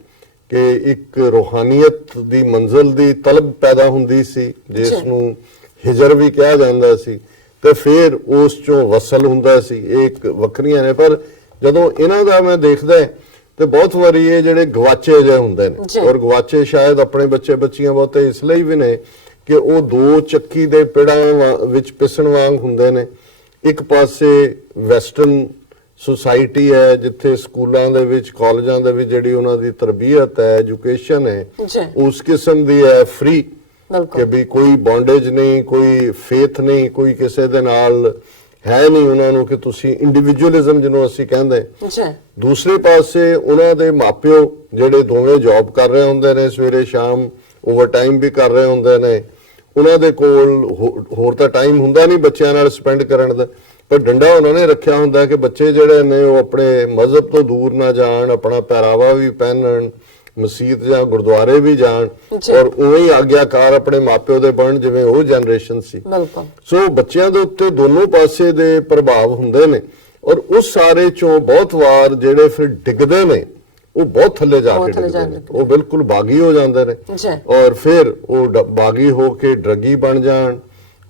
ਕਿ ਇੱਕ ਰੂਹਾਨੀਅਤ ਦੀ ਮੰਜ਼ਿਲ ਦੀ ਤਲਬ ਪੈਦਾ ਹੁੰਦੀ ਸੀ, ਜਿਸ ਨੂੰ ਹਿਜਰ ਵੀ ਕਿਹਾ ਜਾਂਦਾ ਸੀ, ਤੇ ਫਿਰ ਉਸ ਚੋਂ ਵਸਲ ਹੁੰਦਾ ਸੀ। ਇਹ ਇੱਕ ਵੱਖਰੀਆਂ ਨੇ, ਪਰ ਜਦੋਂ ਇਹਨਾਂ ਦਾ ਮੈਂ ਦੇਖਦਾ ਤੇ ਬਹੁਤ ਵਾਰੀ ਇਹ ਜਿਹੜੇ ਗਵਾਚੇ ਜਿਹੇ ਹੁੰਦੇ ਨੇ, ਔਰ ਗਵਾਚੇ ਸ਼ਾਇਦ ਆਪਣੇ ਬੱਚੇ ਬੱਚੀਆਂ ਬਹੁਤੇ ਇਸ ਲਈ ਵੀ ਨੇ ਕਿ ਉਹ ਦੋ ਚੱਕੀ ਦੇ ਪਿੜਾਂ ਵਿੱਚ ਪਿਸਣ ਵਾਂਗ ਹੁੰਦੇ ਨੇ। ਇੱਕ ਪਾਸੇ ਵੈਸਟਰਨ ਸੁਸਾਇਟੀ ਹੈ ਜਿੱਥੇ ਸਕੂਲਾਂ ਦੇ ਵਿੱਚ, ਕਾਲਜਾਂ ਦੇ ਵਿੱਚ ਜਿਹੜੀ ਉਹਨਾਂ ਦੀ ਤਰਬੀਅਤ ਹੈ, ਐਜੂਕੇਸ਼ਨ ਹੈ, ਉਸ ਕਿਸਮ ਦੀ ਹੈ, ਫ੍ਰੀ, ਕਿ ਵੀ ਕੋਈ ਬੌਂਡੇਜ ਨਹੀਂ, ਕੋਈ ਫੇਥ ਨਹੀਂ, ਕੋਈ ਕਿਸੇ ਦੇ ਨਾਲ ਹੈ ਨਹੀਂ ਉਹਨਾਂ ਨੂੰ ਕਿ ਤੁਸੀਂ ਇੰਡੀਵਿਜੂਅਲਿਜ਼ਮ ਜਿਹਨੂੰ ਅਸੀਂ ਕਹਿੰਦੇ। ਦੂਸਰੇ ਪਾਸੇ ਉਹਨਾਂ ਦੇ ਮਾਪਿਓ ਜਿਹੜੇ ਦੋਵੇਂ ਜੌਬ ਕਰ ਰਹੇ ਹੁੰਦੇ ਨੇ, ਸਵੇਰੇ ਸ਼ਾਮ ਓਵਰ ਟਾਈਮ ਵੀ ਕਰ ਰਹੇ ਹੁੰਦੇ ਨੇ, ਉਹਨਾਂ ਦੇ ਕੋਲ ਹੋਰ ਤਾਂ ਟਾਈਮ ਹੁੰਦਾ ਨਹੀਂ ਬੱਚਿਆਂ ਨਾਲ ਸਪੈਂਡ ਕਰਨ ਦਾ, ਪਰ ਡੰਡਾ ਉਹਨਾਂ ਨੇ ਰੱਖਿਆ ਹੁੰਦਾ ਕਿ ਬੱਚੇ ਜਿਹੜੇ ਨੇ ਉਹ ਆਪਣੇ ਮਜ਼ਹਬ ਤੋਂ ਦੂਰ ਨਾ ਜਾਣ, ਆਪਣਾ ਪਹਿਰਾਵਾ ਵੀ ਪਹਿਨਣ, ਮਸਜਿਦ ਜਾਂ ਗੁਰਦੁਆਰੇ ਵੀ ਜਾਣ, ਔਰ ਉਵੇਂ ਹੀ ਆਗਿਆਕਾਰ ਆਪਣੇ ਮਾਪਿਓ ਦੇ ਬਣਨ ਜਿਵੇਂ ਉਹ ਜਨਰੇਸ਼ਨ ਸੀ। ਸੋ ਬੱਚਿਆਂ ਦੇ ਉੱਤੇ ਦੋਨੋਂ ਪਾਸੇ ਦੇ ਪ੍ਰਭਾਵ ਹੁੰਦੇ ਨੇ, ਔਰ ਉਸ ਸਾਰੇ ਚੋਂ ਬਹੁਤ ਵਾਰ ਜਿਹੜੇ ਫਿਰ ਡਿੱਗਦੇ ਨੇ ਉਹ ਬਹੁਤ ਥੱਲੇ ਜਾ ਕੇ ਡਿੱਗਦੇ ਨੇ, ਉਹ ਬਿਲਕੁਲ ਬਾਗੀ ਹੋ ਜਾਂਦੇ ਨੇ, ਔਰ ਫਿਰ ਉਹ ਬਾਗੀ ਹੋ ਕੇ ਡਰੱਗੀ ਬਣ ਜਾਣ,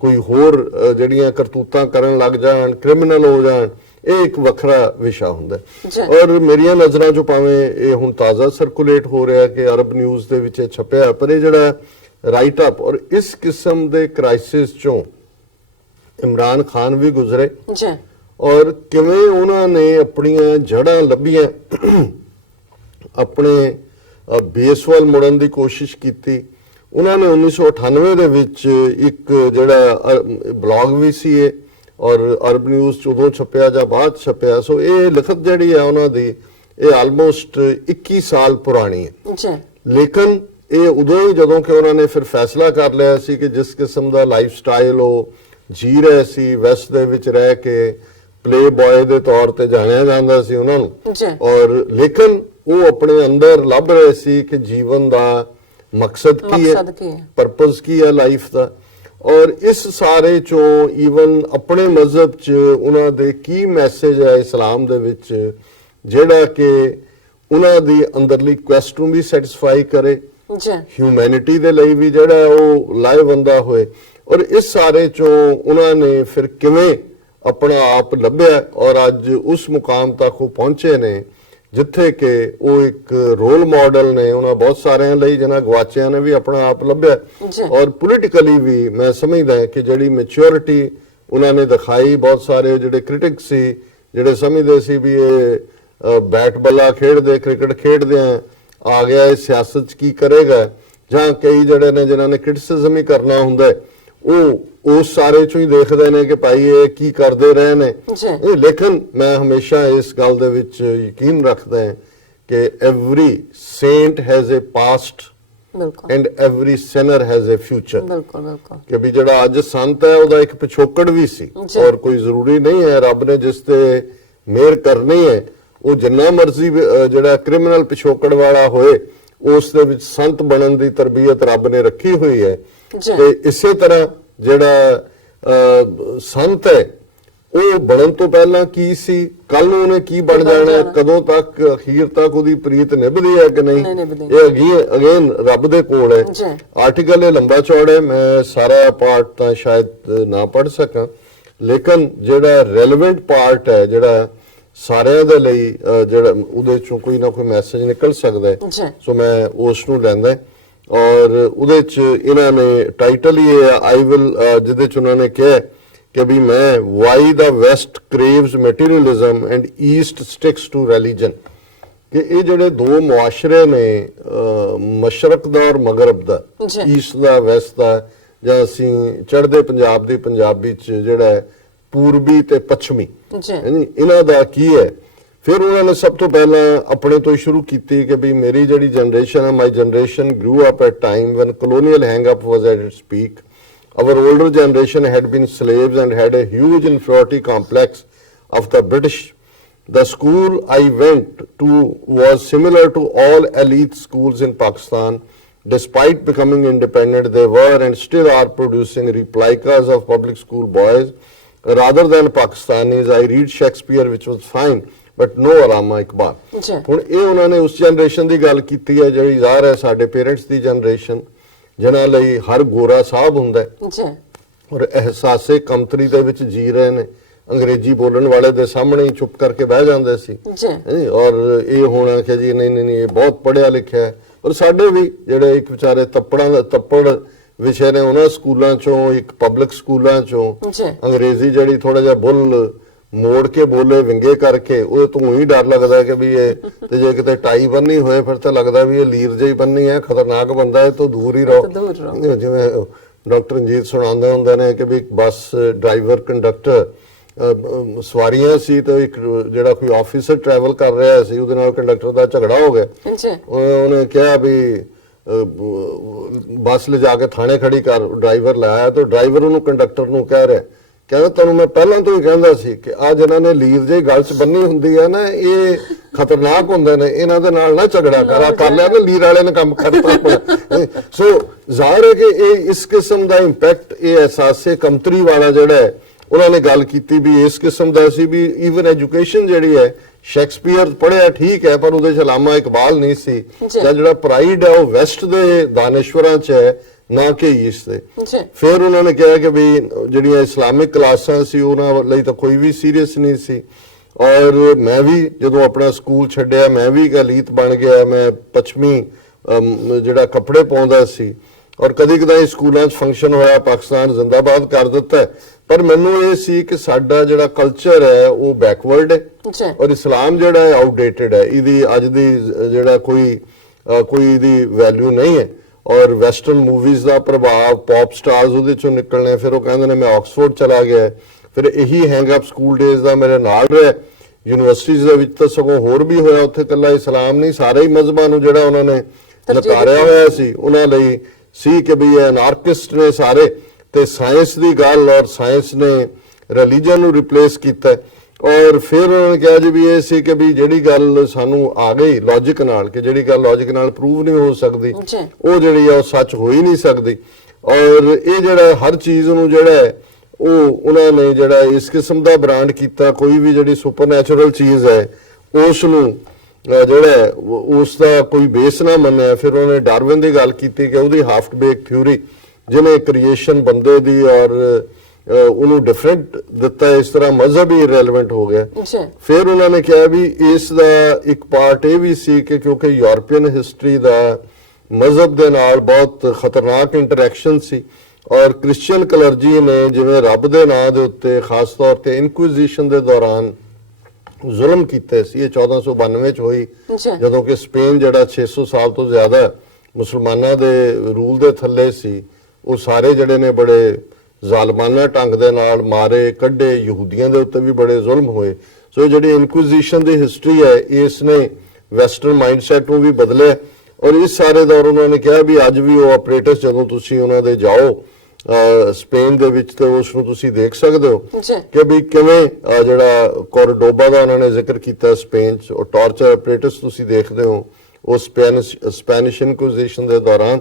ਕੋਈ ਹੋਰ ਜਿਹੜੀਆਂ ਕਰਤੂਤਾਂ ਕਰਨ ਲੱਗ ਜਾਣ, ਕ੍ਰਿਮੀਨਲ ਹੋ ਜਾਣ। ਇਹ ਇੱਕ ਵੱਖਰਾ ਵਿਸ਼ਾ ਹੁੰਦਾ ਹੈ। ਔਰ ਮੇਰੀਆਂ ਨਜ਼ਰਾਂ 'ਚੋਂ ਭਾਵੇਂ ਇਹ ਹੁਣ ਤਾਜ਼ਾ ਸਰਕੂਲੇਟ ਹੋ ਰਿਹਾ ਕਿ ਅਰਬ ਨਿਊਜ਼ ਦੇ ਵਿੱਚ ਛਪਿਆ, ਪਰ ਇਹ ਜਿਹੜਾ ਰਾਈਟ ਅਪ ਔਰ ਇਸ ਕਿਸਮ ਦੇ ਕ੍ਰਾਈਸਿਸ 'ਚੋਂ ਇਮਰਾਨ ਖਾਨ ਵੀ ਗੁਜ਼ਰੇ, ਔਰ ਕਿਵੇਂ ਉਹਨਾਂ ਨੇ ਆਪਣੀਆਂ ਜੜ੍ਹਾਂ ਲੱਭੀਆਂ, ਆਪਣੇ ਬੇਸ ਵੱਲ ਮੁੜਨ ਦੀ ਕੋਸ਼ਿਸ਼ ਕੀਤੀ। ਉਹਨਾਂ ਨੇ 1998 ਦੇ ਵਿੱਚ ਇੱਕ ਜਿਹੜਾ ਬਲੌਗ ਵੀ ਸੀ ਇਹ, ਔਰ ਅਰਬ ਨਿਊਜ਼ 'ਚ ਉਦੋਂ ਛਪਿਆ ਜਾਂ ਬਾਅਦ ਛਪਿਆ। ਸੋ ਇਹ ਲਿਖਤ ਜਿਹੜੀ ਹੈ ਉਹਨਾਂ ਦੀ, ਇਹ ਆਲਮੋਸਟ 21 ਸਾਲ ਪੁਰਾਣੀ ਹੈ। ਲੇਕਿਨ ਇਹ ਉਦੋਂ ਹੀ ਜਦੋਂ ਕਿ ਉਹਨਾਂ ਨੇ ਫਿਰ ਫੈਸਲਾ ਕਰ ਲਿਆ ਸੀ ਕਿ ਜਿਸ ਕਿਸਮ ਦਾ ਲਾਈਫ ਸਟਾਈਲ ਉਹ ਜੀ ਰਹੇ ਸੀ, ਵੈਸਟ ਦੇ ਵਿੱਚ ਰਹਿ ਕੇ ਪਲੇ ਬॉय ਦੇ ਤੌਰ ਤੇ ਜਾਣਿਆ ਜਾਂਦਾ ਸੀ ਉਹਨਾਂ ਨੂੰ, ਔਰ ਲੇਕਿਨ ਉਹ ਆਪਣੇ ਅੰਦਰ ਲੱਭ ਰਹੇ ਸੀ ਕਿ ਜੀਵਨ ਦਾ ਮਕਸਦ ਕੀ ਹੈ, ਪਰਪਸ ਕੀ ਹੈ ਲਾਈਫ ਦਾ। ਔਰ ਇਸ ਸਾਰੇ ਚੋਂ ਈਵਨ ਆਪਣੇ ਮਜ਼ਹਬ 'ਚ ਉਹਨਾਂ ਦੇ ਕੀ ਮੈਸੇਜ ਹੈ ਇਸਲਾਮ ਦੇ ਵਿੱਚ, ਜਿਹੜਾ ਕਿ ਉਹਨਾਂ ਦੀ ਅੰਦਰਲੀ ਕੁਐਸਟ ਨੂੰ ਵੀ ਸੈਟੀਸਫਾਈ ਕਰੇ, ਹਿਊਮੈਨਿਟੀ ਦੇ ਲਈ ਵੀ ਜਿਹੜਾ ਉਹ ਲਾਹੇਵੰਦਾ ਹੋਏ। ਔਰ ਇਸ ਸਾਰੇ ਚੋਂ ਉਹਨਾਂ ਨੇ ਫਿਰ ਕਿਵੇਂ ਆਪਣਾ ਆਪ ਲੱਭਿਆ, ਔਰ ਅੱਜ ਉਸ ਮੁਕਾਮ ਤੱਕ ਉਹ ਪਹੁੰਚੇ ਨੇ ਜਿੱਥੇ ਕਿ ਉਹ ਇੱਕ ਰੋਲ ਮਾਡਲ ਨੇ ਉਹਨਾਂ ਬਹੁਤ ਸਾਰਿਆਂ ਲਈ, ਜਿਹਨਾਂ ਗਵਾਚਿਆਂ ਨੇ ਵੀ ਆਪਣਾ ਆਪ ਲੱਭਿਆ। ਔਰ ਪੋਲੀਟੀਕਲੀ ਵੀ ਮੈਂ ਸਮਝਦਾ ਕਿ ਜਿਹੜੀ ਮੈਚੁਰਿਟੀ ਉਹਨਾਂ ਨੇ ਦਿਖਾਈ, ਬਹੁਤ ਸਾਰੇ ਜਿਹੜੇ ਕ੍ਰਿਟਿਕ ਸੀ ਜਿਹੜੇ ਸਮਝਦੇ ਸੀ ਵੀ ਇਹ ਬੈਟ ਬੱਲਾ ਖੇਡਦੇ, ਕ੍ਰਿਕਟ ਖੇਡਦੇ ਆ ਗਿਆ, ਇਹ ਸਿਆਸਤ 'ਚ ਕੀ ਕਰੇਗਾ, ਜਾਂ ਕਈ ਜਿਹੜੇ ਨੇ ਜਿਨ੍ਹਾਂ ਨੇ ਕ੍ਰਿਟਿਸਿਜ਼ਮ ਹੀ ਕਰਨਾ ਹੁੰਦਾ ਹੈ, ਉਹ ਉਸ ਸਾਰੇ ਚੋਂ ਹੀ ਦੇਖਦੇ ਨੇ ਕਿ ਭਾਈ ਇਹ ਕੀ ਕਰਦੇ ਰਹੇ ਨੇ। ਇਹ ਲੇਕਿਨ ਮੈਂ ਹਮੇਸ਼ਾ ਇਸ ਗੱਲ ਦੇ ਵਿੱਚ ਯਕੀਨ ਰੱਖਦਾ ਹਾਂ ਕਿ every saint has a past and every sinner has a future. ਕਿ ਵੀ ਜਿਹੜਾ ਅੱਜ ਸੰਤ ਹੈ ਉਹਦਾ ਇੱਕ ਪਿਛੋਕੜ ਵੀ ਸੀ, ਔਰ ਕੋਈ ਜ਼ਰੂਰੀ ਨਹੀਂ ਹੈ ਰੱਬ ਨੇ ਜਿਸ ਤੇ ਮਿਹਰ ਕਰਨੀ ਹੈ ਉਹ ਜਿੰਨਾ ਮਰਜ਼ੀ ਜਿਹੜਾ ਕ੍ਰਿਮੀਨਲ ਪਿਛੋਕੜ ਵਾਲਾ ਹੋਏ ਉਸ ਦੇ ਵਿੱਚ ਸੰਤ ਬਣਨ ਦੀ ਤਰਬੀਅਤ ਰੱਬ ਨੇ ਰੱਖੀ ਹੋਈ ਹੈ। ਤੇ ਇਸੇ ਤਰ੍ਹਾਂ ਜਿਹੜਾ ਸੰਤ ਹੈ ਉਹ ਬਣਨ ਤੋਂ ਪਹਿਲਾਂ ਕੀ ਸੀ, ਕੱਲ ਨੂੰ ਉਹਨੇ ਕੀ ਬਣ ਜਾਣਾ, ਕਦੋਂ ਤੱਕ ਅਖੀਰ ਤੱਕ ਉਹਦੀ ਪ੍ਰੀਤ ਨਿਭਦੀ ਹੈ ਕਿ ਨਹੀਂ, ਇਹ ਅਗੇਨ ਰੱਬ ਦੇ ਕੋਲ ਹੈ। ਆਰਟੀਕਲ ਇਹ ਲੰਬਾ ਚੌੜਾ ਹੈ, ਮੈਂ ਸਾਰਾ ਪਾਰਟ ਤਾਂ ਸ਼ਾਇਦ ਨਾ ਪੜ੍ਹ ਸਕਾਂ, ਲੇਕਿਨ ਜਿਹੜਾ ਰੈਲੇਵੈਂਟ ਪਾਰਟ ਹੈ ਜਿਹੜਾ ਸਾਰਿਆਂ ਦੇ ਲਈ ਜਿਹੜਾ ਉਹਦੇ ਚੋਂ ਕੋਈ ਨਾ ਕੋਈ ਮੈਸੇਜ ਨਿਕਲ ਸਕਦਾ ਹੈ, ਸੋ ਮੈਂ ਉਸ ਨੂੰ ਲੈਂਦਾ। ਔਰ ਉਹਦੇ ਚ ਇਹਨਾਂ ਨੇ ਟਾਈਟਲ ਹੀ ਹੈ ਆਈ ਵਿਲ, ਜਿਹਦੇ ਚ ਉਹਨਾਂ ਨੇ ਕਿਹਾ ਕਿ ਵੀ ਮੈਂ why the west craves materialism and east sticks to religion, ਕਿ ਇਹ ਜਿਹੜੇ ਦੋ ਮੁਆਸ਼ਰੇ ਨੇ ਮਸ਼ਰਕ ਦਾ ਔਰ ਮਗਰਬ ਦਾ, ਈਸਟ ਦਾ ਵੈਸਟ ਦਾ, ਜਾਂ ਅਸੀਂ ਚੜ੍ਹਦੇ ਪੰਜਾਬ ਦੀ ਪੰਜਾਬੀ ਚ ਜਿਹੜਾ ਪੂਰਬੀ ਤੇ ਪੱਛਮੀ, ਇਹਨਾਂ ਦਾ ਕੀ ਹੈ। ਫਿਰ ਉਹਨਾਂ ਨੇ ਸਭ ਤੋਂ ਪਹਿਲਾਂ ਆਪਣੇ ਤੋਂ ਸ਼ੁਰੂ ਕੀਤੀ ਕਿ ਵੀ ਮੇਰੀ ਜਿਹੜੀ ਜਨਰੇਸ਼ਨ ਹੈ, my generation grew up at time when colonial hang up was at its peak. Our older generation had been slaves and had a huge inferiority complex of the British. The school I went to was similar to all elite schools in Pakistan. Despite becoming independent, they were and still are producing replicas of public school boys. Rather than Pakistanis, I read Shakespeare, which was fine, but no Allama Iqbal. ਹੁਣ ਇਹ ਉਹਨਾਂ ਨੇ ਉਸ generation ਦੀ ਗੱਲ ਕੀਤੀ ਹੈ ਜਿਹੜੀ ਜ਼ਾਹਰ ਹੈ ਸਾਡੇ ਪੇਰੈਂਟਸ ਦੀ ਜਨਰੇਸ਼ਨ, ਜਿਨ੍ਹਾਂ ਲਈ ਹਰ ਗੋਰਾ ਸਾਹਿਬ ਹੁੰਦਾ ਹੈ ਔਰ ਅਹਿਸਾਸੇ ਕਮਤਰੀ ਦੇ ਵਿੱਚ ਜੀ ਰਹੇ ਨੇ, ਅੰਗਰੇਜ਼ੀ ਬੋਲਣ ਵਾਲੇ ਦੇ ਸਾਹਮਣੇ ਹੀ ਚੁੱਪ ਕਰਕੇ ਬਹਿ ਜਾਂਦੇ ਸੀ। ਔਰ ਇਹ ਹੋਣਾ ਕਿ ਜੀ ਨਹੀਂ ਨਹੀਂ ਇਹ ਬਹੁਤ ਪੜ੍ਹਿਆ ਲਿਖਿਆ ਹੈ। ਔਰ ਸਾਡੇ ਵੀ ਜਿਹੜੇ ਇੱਕ ਵਿਚਾਰੇ ਤੱਪੜ ਵਿਸ਼ੇ ਨੇ ਉਹਨਾਂ ਸਕੂਲਾਂ ਚੋਂ, ਇੱਕ ਪਬਲਿਕ ਸਕੂਲਾਂ ਚੋਂ ਅੰਗਰੇਜ਼ੀ ਜਿਹੜੀ ਥੋੜਾ ਜਿਹਾ ਬੁੱਲ ਮੋੜ ਕੇ ਬੋਲੇ ਵਿੰਗੇ ਕਰਕੇ, ਉਹਦੇ ਤੋਂ ਹੀ ਡਰ ਲੱਗਦਾ ਕਿ ਵੀ ਇਹ, ਤੇ ਜੇ ਕਿਤੇ ਟਾਈ ਬੰਨੀ ਹੋਏ ਫਿਰ ਤਾਂ ਲੱਗਦਾ ਵੀ ਇਹ ਲੀਰ ਜਿਹੀ ਬੰਨੀ ਹੈ, ਖਤਰਨਾਕ ਬੰਦਾ ਹੈ, ਤੋਂ ਦੂਰ ਹੀ ਰਹੋ। ਜਿਵੇਂ ਡਾਕਟਰ ਰਣਜੀਤ ਸੁਣਾਉਂਦੇ ਹੁੰਦੇ ਨੇ ਕਿ ਵੀ ਬੱਸ ਡਰਾਈਵਰ ਕੰਡਕਟਰ ਸਵਾਰੀਆਂ ਸੀ ਤੇ ਇੱਕ ਜਿਹੜਾ ਕੋਈ ਆਫੀਸਰ ਟਰੈਵਲ ਕਰ ਰਿਹਾ ਸੀ, ਉਹਦੇ ਨਾਲ ਕੰਡਕਟਰ ਦਾ ਝਗੜਾ ਹੋ ਗਿਆ। ਉਹਨੇ ਕਿਹਾ ਵੀ ਬੱਸ ਲਿਜਾ ਕੇ ਥਾਣੇ ਖੜੀ ਕਰ, ਡਰਾਈਵਰ ਲਾਇਆ ਤੇ ਡਰਾਈਵਰ ਉਹਨੂੰ ਕੰਡਕਟਰ ਨੂੰ ਕਹਿ ਰਿਹਾ, ਕਹਿੰਦਾ ਤੁਹਾਨੂੰ ਮੈਂ ਪਹਿਲਾਂ ਤੋਂ ਹੀ ਕਹਿੰਦਾ ਸੀ ਕਿ ਆ ਜਿਹਨਾਂ ਨੇ ਲੀਰ ਜਿਹੀ ਗਲ 'ਚ ਬੰਨੀ ਹੁੰਦੀ ਹੈ ਨਾ, ਇਹ ਖਤਰਨਾਕ ਹੁੰਦੇ ਨੇ, ਇਹਨਾਂ ਦੇ ਨਾਲ ਨਾ ਝਗੜਾ ਕਰ ਲਿਆ ਨਾ, ਲੀਰ ਵਾਲੇ ਨੇ ਕੰਮ ਕਰਤਾ। ਸੋ ਜ਼ਾਹਿਰ ਹੈ ਕਿ ਇਹ ਇਸ ਕਿਸਮ ਦਾ ਇੰਪੈਕਟ, ਇਹ ਅਹਿਸਾਸੇ ਕਮਤਰੀ ਵਾਲਾ ਜਿਹੜਾ ਹੈ, ਉਹਨਾਂ ਨੇ ਗੱਲ ਕੀਤੀ ਵੀ ਇਸ ਕਿਸਮ ਦਾ ਸੀ ਵੀ ਈਵਨ ਐਜੂਕੇਸ਼ਨ ਜਿਹੜੀ ਹੈ, ਸ਼ੇਕਸਪੀਅਰ ਪੜ੍ਹਿਆ ਠੀਕ ਹੈ ਪਰ ਉਹਦੇ 'ਚ ਅਲਾਮਾ ਇਕਬਾਲ ਨਹੀਂ ਸੀ, ਜਾਂ ਜਿਹੜਾ ਪ੍ਰਾਈਡ ਹੈ ਉਹ ਵੈਸਟ ਦੇ ਦਾਨਿਸ਼ਵਰਾਂ 'ਚ ਹੈ ਨਾ ਕਿ ਈਸਟ ਦੇ। ਫਿਰ ਉਹਨਾਂ ਨੇ ਕਿਹਾ ਕਿ ਵੀ ਜਿਹੜੀਆਂ ਇਸਲਾਮਿਕ ਕਲਾਸਾਂ ਸੀ ਉਹਨਾਂ ਲਈ ਤਾਂ ਕੋਈ ਵੀ ਸੀਰੀਅਸ ਨਹੀਂ ਸੀ। ਔਰ ਮੈਂ ਵੀ ਜਦੋਂ ਆਪਣਾ ਸਕੂਲ ਛੱਡਿਆ ਮੈਂ ਵੀ ਇੱਕ ਅਲੀਤ ਬਣ ਗਿਆ, ਮੈਂ ਪੱਛਮੀ ਜਿਹੜਾ ਕੱਪੜੇ ਪਾਉਂਦਾ ਸੀ, ਔਰ ਕਦੀ ਕਦਾਈ ਸਕੂਲਾਂ 'ਚ ਫੰਕਸ਼ਨ ਹੋਇਆ ਪਾਕਿਸਤਾਨ ਜ਼ਿੰਦਾਬਾਦ ਕਰ ਦਿੱਤਾ, ਪਰ ਮੈਨੂੰ ਇਹ ਸੀ ਕਿ ਸਾਡਾ ਜਿਹੜਾ ਕਲਚਰ ਹੈ ਉਹ ਬੈਕਵਰਡ ਹੈ ਔਰ ਇਸਲਾਮ ਜਿਹੜਾ ਹੈ ਆਊਟਡੇਟਡ ਹੈ, ਇਹਦੀ ਅੱਜ ਦੀ ਜਿਹੜਾ ਕੋਈ ਇਹਦੀ ਵੈਲਿਊ ਨਹੀਂ ਹੈ। ਔਰ ਵੈਸਟਰਨ ਮੂਵੀਜ਼ ਦਾ ਪ੍ਰਭਾਵ, ਪੌਪ ਸਟਾਰਸ ਉਹਦੇ ਚੋਂ ਨਿਕਲਣੇ। ਫਿਰ ਉਹ ਕਹਿੰਦੇ ਨੇ ਮੈਂ ਆਕਸਫੋਰਡ ਚਲਾ ਗਿਆ, ਫਿਰ ਇਹੀ ਹੈਂਗ ਅਪ ਸਕੂਲ ਡੇਜ਼ ਦਾ ਮੇਰੇ ਨਾਲ ਰਿਹਾ। ਯੂਨੀਵਰਸਿਟੀਜ਼ ਦੇ ਵਿੱਚ ਤਾਂ ਸਗੋਂ ਹੋਰ ਵੀ ਹੋਇਆ, ਉੱਥੇ ਇਕੱਲਾ ਇਸਲਾਮ ਨਹੀਂ, ਸਾਰੇ ਹੀ ਮਜ਼ਹਬਾਂ ਨੂੰ ਜਿਹੜਾ ਉਹਨਾਂ ਨੇ ਲਤਾਰਿਆ ਹੋਇਆ ਸੀ, ਉਹਨਾਂ ਲਈ ਸੀ ਕਿ ਵੀ ਇਹ ਅਨਾਰਕਿਸਟ ਨੇ ਸਾਰੇ, ਤੇ ਸਾਇੰਸ ਦੀ ਗੱਲ, ਔਰ ਸਾਇੰਸ ਨੇ ਰਿਲੀਜਨ ਨੂੰ ਰਿਪਲੇਸ ਕੀਤਾ। ਔਰ ਫਿਰ ਉਹਨਾਂ ਨੇ ਕਿਹਾ ਜੀ ਵੀ ਇਹ ਸੀ ਕਿ ਵੀ ਜਿਹੜੀ ਗੱਲ ਸਾਨੂੰ ਆ ਗਈ ਲੌਜਿਕ ਨਾਲ, ਕਿ ਜਿਹੜੀ ਗੱਲ ਲੌਜਿਕ ਨਾਲ ਪ੍ਰੂਵ ਨਹੀਂ ਹੋ ਸਕਦੀ, ਉਹ ਜਿਹੜੀ ਆ ਉਹ ਸੱਚ ਹੋ ਹੀ ਨਹੀਂ ਸਕਦੀ। ਔਰ ਇਹ ਜਿਹੜਾ ਹਰ ਚੀਜ਼ ਨੂੰ ਜਿਹੜਾ ਉਹ ਉਹਨਾਂ ਨੇ ਜਿਹੜਾ ਇਸ ਕਿਸਮ ਦਾ ਬ੍ਰਾਂਡ ਕੀਤਾ, ਕੋਈ ਵੀ ਜਿਹੜੀ ਸੁਪਰਨੈਚੁਰਲ ਚੀਜ਼ ਹੈ ਉਸ ਨੂੰ ਜਿਹੜਾ ਉਸ ਦਾ ਕੋਈ ਬੇਸ ਨਾ ਮੰਨਿਆ। ਫਿਰ ਉਹਨੇ ਡਾਰਵਿਨ ਦੀ ਗੱਲ ਕੀਤੀ ਕਿ ਉਹਦੀ ਹਾਫ ਬੇਕ ਥਿਊਰੀ, ਜਿਹਨੇ ਕ੍ਰੀਏਸ਼ਨ ਬੰਦੇ ਦੀ ਔਰ ਉਹਨੂੰ ਡਿਫਰੈਂਟ ਦਿੱਤਾ, ਇਸ ਤਰ੍ਹਾਂ ਮਜ਼ਹਬ ਹੀ ਇਰੈਲੇਵੈਂਟ ਹੋ ਗਿਆ। ਫਿਰ ਉਹਨਾਂ ਨੇ ਕਿਹਾ ਵੀ ਇਸ ਦਾ ਇੱਕ ਪਾਰਟ ਇਹ ਵੀ ਸੀ ਕਿ ਕਿਉਂਕਿ ਯੂਰਪੀਅਨ ਹਿਸਟਰੀ ਦਾ ਮਜ਼ਹਬ ਦੇ ਨਾਲ ਬਹੁਤ ਖਤਰਨਾਕ ਇੰਟਰੈਕਸ਼ਨ ਸੀ, ਔਰ ਕ੍ਰਿਸਚੀਅਨ ਕਲਰਜੀ ਨੇ ਜਿਵੇਂ ਰੱਬ ਦੇ ਨਾਂ ਦੇ ਉੱਤੇ ਖਾਸ ਤੌਰ ਤੇ ਇਨਕੁਇਜ਼ੀਸ਼ਨ ਦੇ ਦੌਰਾਨ ਜ਼ੁਲਮ ਕੀਤੇ ਸੀ। ਇਹ 1492 ਚ ਹੋਈ, ਜਦੋਂ ਕਿ ਸਪੇਨ ਜਿਹੜਾ 600 ਸਾਲ ਤੋਂ ਜ਼ਿਆਦਾ ਮੁਸਲਮਾਨਾਂ ਦੇ ਰੂਲ ਦੇ ਥੱਲੇ ਸੀ, ਉਹ ਸਾਰੇ ਜਿਹੜੇ ਨੇ ਬੜੇ ਜ਼ਾਲਮਾਨਾ ਢੰਗ ਦੇ ਨਾਲ ਮਾਰੇ ਕੱਢੇ, ਯਹੂਦੀਆਂ ਦੇ ਉੱਤੇ ਵੀ ਬੜੇ ਜ਼ੁਲਮ ਹੋਏ। ਸੋ ਜਿਹੜੀ ਇਨਕੁਇਜ਼ੀਸ਼ਨ ਦੀ ਹਿਸਟਰੀ ਹੈ, ਇਸ ਨੇ ਵੈਸਟਰਨ ਮਾਈਂਡਸੈਟ ਨੂੰ ਵੀ ਬਦਲਿਆ। ਔਰ ਇਸ ਸਾਰੇ ਦੌਰ ਉਹਨਾਂ ਨੇ ਕਿਹਾ ਵੀ ਅੱਜ ਵੀ ਉਹ ਆਪਰੇਟਰਸ, ਜਦੋਂ ਤੁਸੀਂ ਉਹਨਾਂ ਦੇ ਜਾਓ ਸਪੇਨ ਦੇ ਵਿੱਚ, ਤੇ ਉਸ ਨੂੰ ਤੁਸੀਂ ਦੇਖ ਸਕਦੇ ਹੋ ਕਿ ਵੀ ਕਿਵੇਂ ਜਿਹੜਾ ਕੋਰਡੋਬਾ ਦਾ ਉਹਨਾਂ ਨੇ ਜ਼ਿਕਰ ਕੀਤਾ ਸਪੇਨ 'ਚ, ਉਹ ਟਾਰਚਰ ਆਪਰੇਟਰਸ ਤੁਸੀਂ ਦੇਖਦੇ ਹੋ ਉਹ ਸਪੈਨਿਸ਼ ਇਨਕੁਇਜ਼ੀਸ਼ਨ ਦੇ ਦੌਰਾਨ।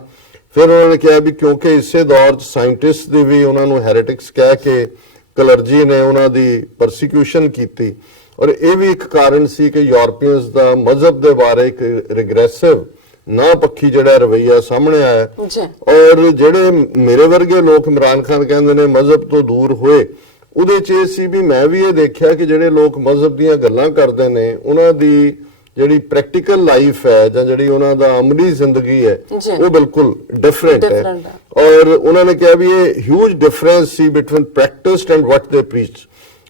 ਫਿਰ ਉਹਨਾਂ ਨੇ ਕਿਹਾ ਵੀ ਕਿਉਂਕਿ ਇਸੇ ਦੌਰ 'ਚ ਸਾਇੰਟਿਸਟ ਦੀ ਵੀ ਉਹਨਾਂ ਨੂੰ ਹੈਰੇਟਿਕਸ ਕਹਿ ਕੇ ਕਲਰਜੀ ਨੇ ਉਹਨਾਂ ਦੀ ਪਰਸੀਕਿਊਸ਼ਨ ਕੀਤੀ। ਔਰ ਇਹ ਵੀ ਇੱਕ ਕਾਰਨ ਸੀ ਕਿ ਯੂਰਪੀਅਨਸ ਦਾ ਮਜ਼ਹਬ ਦੇ ਬਾਰੇ ਇੱਕ ਰਿਗਰੈਸਿਵ ਨਾ ਪੱਖੀ ਜਿਹੜਾ ਰਵੱਈਆ ਸਾਹਮਣੇ ਆਇਆ। ਔਰ ਜਿਹੜੇ ਮੇਰੇ ਵਰਗੇ ਲੋਕ, ਇਮਰਾਨ ਖਾਨ ਕਹਿੰਦੇ ਨੇ ਮਜ਼ਹਬ ਤੋਂ ਦੂਰ ਹੋਏ, ਉਹਦੇ 'ਚ ਇਹ ਸੀ ਵੀ ਮੈਂ ਵੀ ਇਹ ਦੇਖਿਆ ਕਿ ਜਿਹੜੇ ਲੋਕ ਮਜ਼ਹਬ ਦੀਆਂ ਗੱਲਾਂ ਕਰਦੇ ਨੇ, ਉਹਨਾਂ ਦੀ ਜਿਹੜੀ ਪ੍ਰੈਕਟੀਕਲ ਲਾਈਫ ਹੈ ਜਾਂ ਜਿਹੜੀ ਉਹਨਾਂ ਦਾ ਅਮਲੀ ਜ਼ਿੰਦਗੀ ਹੈ, ਉਹ ਬਿਲਕੁਲ ਡਿਫਰੈਂਟ ਹੈ। ਔਰ ਉਹਨਾਂ ਨੇ ਕਿਹਾ ਵੀ ਇਹ ਹਿਊਜ ਡਿਫਰੈਂਸ ਸੀ between practised and what they preach.